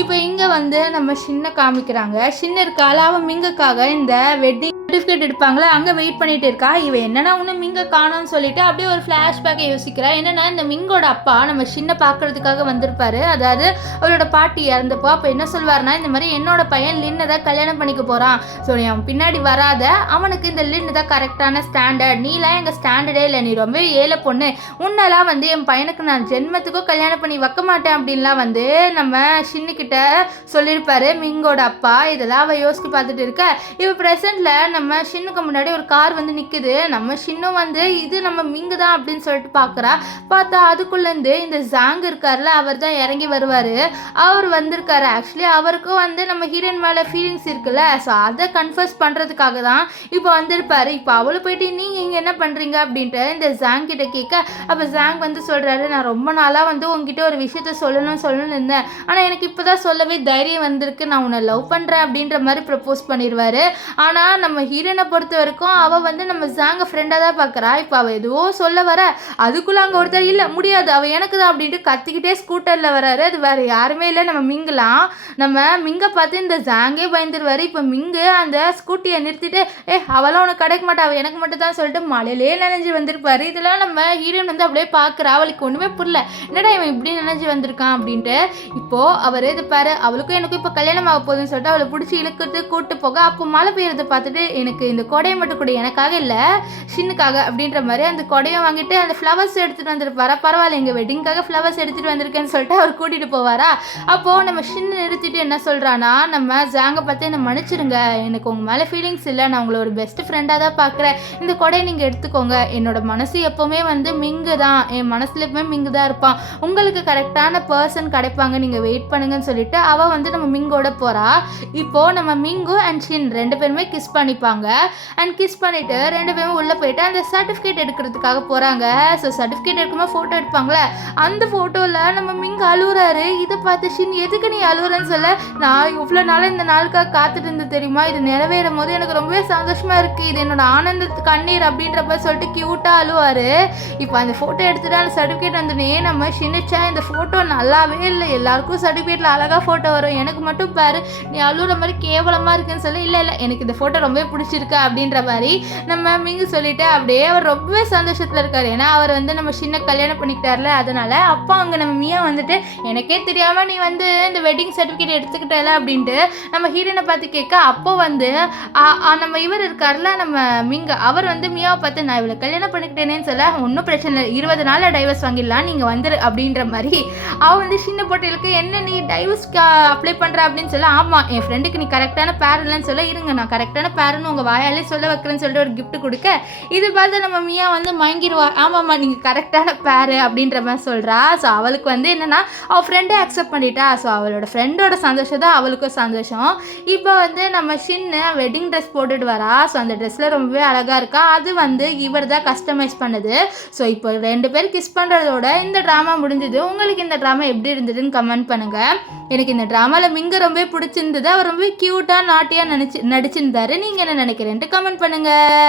இப்போ இங்கே வந்து நம்ம சின்ன காமிக்கிறாங்க. சின்ன இருக்கால அவன் மிங்குக்காக இந்த வெட்டிங் சர்டிஃபிகேட் எடுப்பாங்களே அங்கே வெயிட் பண்ணிட்டு இருக்கா. இவன் என்னன்னா ஒன்று மிங்க காணோன்னு சொல்லிட்டு அப்படியே ஒரு ஃப்ளாஷ்பேக்கை யோசிக்கிறா. என்னன்னா இந்த மிங்கோட அப்பா நம்ம சின்ன பார்க்கறதுக்காக வந்திருப்பாரு, அதாவது அவரோட பாட்டி இறந்தப்போ. அப்போ என்ன சொல்வார்னா, இந்த மாதிரி என்னோட பையன் லின்னை தான் கல்யாணம் பண்ணிக்க போகிறான், ஸோ நீ அவன் பின்னாடி வராத, அவனுக்கு இந்த லின்னு தான் கரெக்டான ஸ்டாண்டர்ட், நீலாம் எங்கள் ஸ்டாண்டர்டே இல்லை, நீ ரொம்ப ஏழை பொண்ணு, உன்னெல்லாம் வந்து என் பையனுக்கு நான் ஜென்மத்துக்கும் கல்யாணம் பண்ணி வைக்க மாட்டேன் அப்படின்லாம் வந்து நம்ம சின்னுக்கிட்ட சொல்லியிருப்பாரு மிங்கோட அப்பா. இதெல்லாம் அவள் யோசிச்சு பார்த்துட்டு இருக்க. இப்போ ப்ரெசென்ட்டில் நம்ம ஷின்னுக்கு முன்னாடி ஒரு கார் வந்து நிற்குது. நம்ம ஷின்னும் வந்து இது நம்ம மிங்கு தான் அப்படின்னு சொல்லிட்டு பார்க்குறா. பார்த்தா அதுக்குள்ளேருந்து இந்த ஜாங் இருக்கார்ல, அவர் தான் இறங்கி வருவார். அவர் வந்திருக்காரு. ஆக்சுவலி அவருக்கும் வந்து நம்ம ஹீரோயின் மேலே ஃபீலிங்ஸ் இருக்குல்ல, ஸோ அதை கன்ஃபர்ஸ் பண்ணுறதுக்காக தான் இப்போ வந்திருப்பாரு. இப்போ அவளை போயிட்டு நீங்கள் இங்கே என்ன பண்ணுறீங்க அப்படின்ட்டு இந்த ஜாங் கிட்ட கேட்க, அப்போ ஜாங் வந்து சொல்கிறாரு, நான் ரொம்ப நாளாக வந்து உங்ககிட்ட ஒரு விஷயத்த சொல்லணும்னு இருந்தேன், ஆனால் எனக்கு இப்போ தான் சொல்லவே தைரியம் வந்திருக்கு, நான் உன்னை லவ் பண்ணுறேன் அப்படின்ற மாதிரி ப்ரப்போஸ் பண்ணிடுவார். ஆனால் நம்ம ஹீரோயினை பொறுத்த வரைக்கும் அவள் வந்து நம்ம ஜாங்கை ஃப்ரெண்டாக தான் பார்க்குறா. இப்போ அவள் எதுவோ சொல்ல வர, அதுக்குள்ளே அங்கே ஒருத்தர் இல்லை முடியாது அவள் எனக்கு தான் அப்படின்ட்டு கத்திக்கிட்டே ஸ்கூட்டரில் வராரு. அது வேறு யாருமே இல்லை, நம்ம மிங்கலாம். நம்ம மிங்கை பார்த்து இந்த ஜாங்கே பயந்துருவார். இப்போ மிங்கு அந்த ஸ்கூட்டியை நிறுத்திட்டு, அவளாம் உனக்கு கிடைக்க மாட்டா, அவள் எனக்கு மட்டும் தான் சொல்லிட்டு மழையிலே நினைஞ்சு வந்திருப்பாரு. இதெல்லாம் நம்ம ஹீரோயின் வந்து அப்படியே பார்க்குறா. அவளுக்கு ஒன்றுமே புரியல, என்னடா இவன் இப்படி நினைஞ்சு வந்திருக்கான் அப்படின்ட்டு. இப்போது அவர் இது பாரு, அவளுக்கும் எனக்கும் இப்போ கல்யாணம் ஆக போகுதுன்னு சொல்லிட்டு அவளை பிடிச்சி இழுக்கிறது கூப்பிட்டு போக, அப்போ மழை பெய்யறதை பார்த்துட்டு, எனக்கு இந்த கொடையை மட்டும் கூட, எனக்காக இல்லை ஷின்னுக்காக அப்படின்ற மாதிரி அந்த கொடையை வாங்கிட்டு அந்த ஃப்ளவர்ஸ் எடுத்துகிட்டு வந்துருப்பாரா. பரவாயில்ல, எங்கள் வெட்டிங்காக ஃப்ளவர்ஸ் எடுத்துகிட்டு வந்திருக்கேன்னு சொல்லிட்டு அவர் கூட்டிகிட்டு போவாரா. அப்போது நம்ம ஷின்னு நிறுத்திட்டு என்ன சொல்கிறான்னா, நம்ம ஜாங்கை பார்த்து என்னை மன்னிச்சிடுங்க, எனக்கு உங்கள் மேலே ஃபீலிங்ஸ் இல்லை, நான் உங்களை ஒரு பெஸ்ட் ஃப்ரெண்டாக தான் பார்க்குறேன், இந்த கொடையை நீங்கள் எடுத்துக்கோங்க, என்னோட மனசு எப்போவுமே வந்து மிங்கு தான், என் மனசில் எப்பவுமே மிங்கு தான் இருப்பான், உங்களுக்கு கரெக்டான பர்சன் கிடைப்பாங்க, நீங்கள் வெயிட் பண்ணுங்கன்னு சொல்லிட்டு அவள் வந்து நம்ம மிங்கோட போகிறா. இப்போது நம்ம மிங்கு அண்ட் ஷின் 2 பேருமே கிஸ் பண்ணிப்பாங்க. அண்ட் கிஸ் பண்ணிவிட்டு 2 பேரும் உள்ளே போயிட்டு அந்த சர்டிஃபிகேட் எடுக்கிறதுக்காக போகிறாங்க. ஸோ சர்டிஃபிகேட் எடுக்கும்போது ஃபோட்டோ எடுப்பாங்களே, அந்த ஃபோட்டோவில் நம்ம மிங்க அழுகுறாரு. இதை பார்த்து ஷின், எதுக்கு நீ அழுகுறன்னு சொல்ல, நான் இவ்வளோ நாள் இந்த நாளுக்காக காத்துட்டு இருந்து தெரியுமா, இது நிறைவேறும் போது எனக்கு ரொம்பவே சந்தோஷமாக இருக்குது, இது என்னோட ஆனந்த கண்ணீர் அப்படின்றப்ப சொல்லிட்டு க்யூட்டாக அழுவார். இப்போ அந்த ஃபோட்டோ எடுத்துகிட்டு அந்த சர்டிஃபிகேட் வந்துனே நம்ம ஷின்னிச்சா, இந்த ஃபோட்டோ நல்லாவே இல்லை, எல்லாருக்கும் சர்டிஃபிகேட்டில் அழகாக ஃபோட்டோ வரும், எனக்கு மட்டும் பாரு நீ அழுகுற மாதிரி கேவலமாக இருக்குன்னு சொல்லி, இல்லை எனக்கு இந்த ஃபோட்டோ ரொம்பவே பிடிச்சிருக்கு அப்படின்ற மாதிரி நம்ம மிங்கு சொல்லிட்டு அப்படியே அவர் ரொம்பவே சந்தோஷத்தில் இருக்கார். ஏன்னா அவர் வந்து நம்ம சின்ன கல்யாணம் பண்ணிக்கிட்டார்ல, அதனால அப்பா அங்கே நம்ம மியா வந்துட்டு, எனக்கே தெரியாமல் நீ வந்து இந்த வெட்டிங் சர்டிஃபிகேட் எடுத்துக்கிட்டல அப்படின்ட்டு நம்ம ஹீரோயினை பார்த்து கேட்க, அப்போ வந்து நம்ம இவர் இருக்கார்ல நம்ம மிங்க, அவர் வந்து மியாவை பார்த்து, நான் இவளை கல்யாணம் பண்ணிக்கிட்டேனேன்னு சொல்ல, ஒன்றும் பிரச்சனை இல்லை, 20 நாளில் டைவர்ஸ் வாங்கிடலாம், நீங்கள் வந்துரு அப்படின்ற மாதிரி. அவள் வந்து சின்ன போட்டிகளுக்கு, என்ன நீ டைவர்ஸ்க்கு அப்ளை பண்ணுற அப்படின்னு சொல்ல, ஆமாம் என் ஃப்ரெண்டுக்கு நீ கரெக்டான பேர் இல்லைன்னு சொல்ல, இருங்க நான் கரெக்டான பேருன்னு உங்கள் வாயாலே சொல்ல வைக்கிறேன்னு சொல்லிட்டு ஒரு கிஃப்ட் கொடுக்க, இது பார்த்து நம்ம மியா வந்து மயங்கிடுவா. ஆமாம்மா நீங்கள் கரெக்டான பேரு அப்படின்ற மாதிரி சொல்கிறா. ஸோ அவளுக்கு வந்து என்னென்னா அவள் ஃப்ரெண்டே அக்செப்ட் பண்ணிட்டா. ஸோ அவளோட ஃப்ரெண்டோட சந்தோஷம் தான் அவளுக்கும் சந்தோஷம். இப்போ வந்து நம்ம ஷின்னு வெட்டிங் ட்ரெஸ் போட்டுட்டு வரா. ஸோ அந்த ட்ரெஸ்ஸில் ரொம்பவே அழகாக இருக்கா. அது வந்து இவர் தான் கஸ்டமைஸ் பண்ணுது. ஸோ இப்போ 2 பேர் கிஸ் பண்ணுறதோட இந்த ட்ராமா முடிஞ்சது. உங்களுக்கு இந்த ட்ராமா எப்படி இருந்ததுன்னு கமெண்ட் பண்ணுங்கள். எனக்கு இந்த ட்ராமாவில் மிங்க ரொம்பவே பிடிச்சிருந்தது. அவர் ரொம்ப க்யூட்டாக நாட்டியாக நடிச்சிருந்தாரு. நீங்கள் என்ன நினைக்கிறேன்ட்டு கமெண்ட் பண்ணுங்கள்.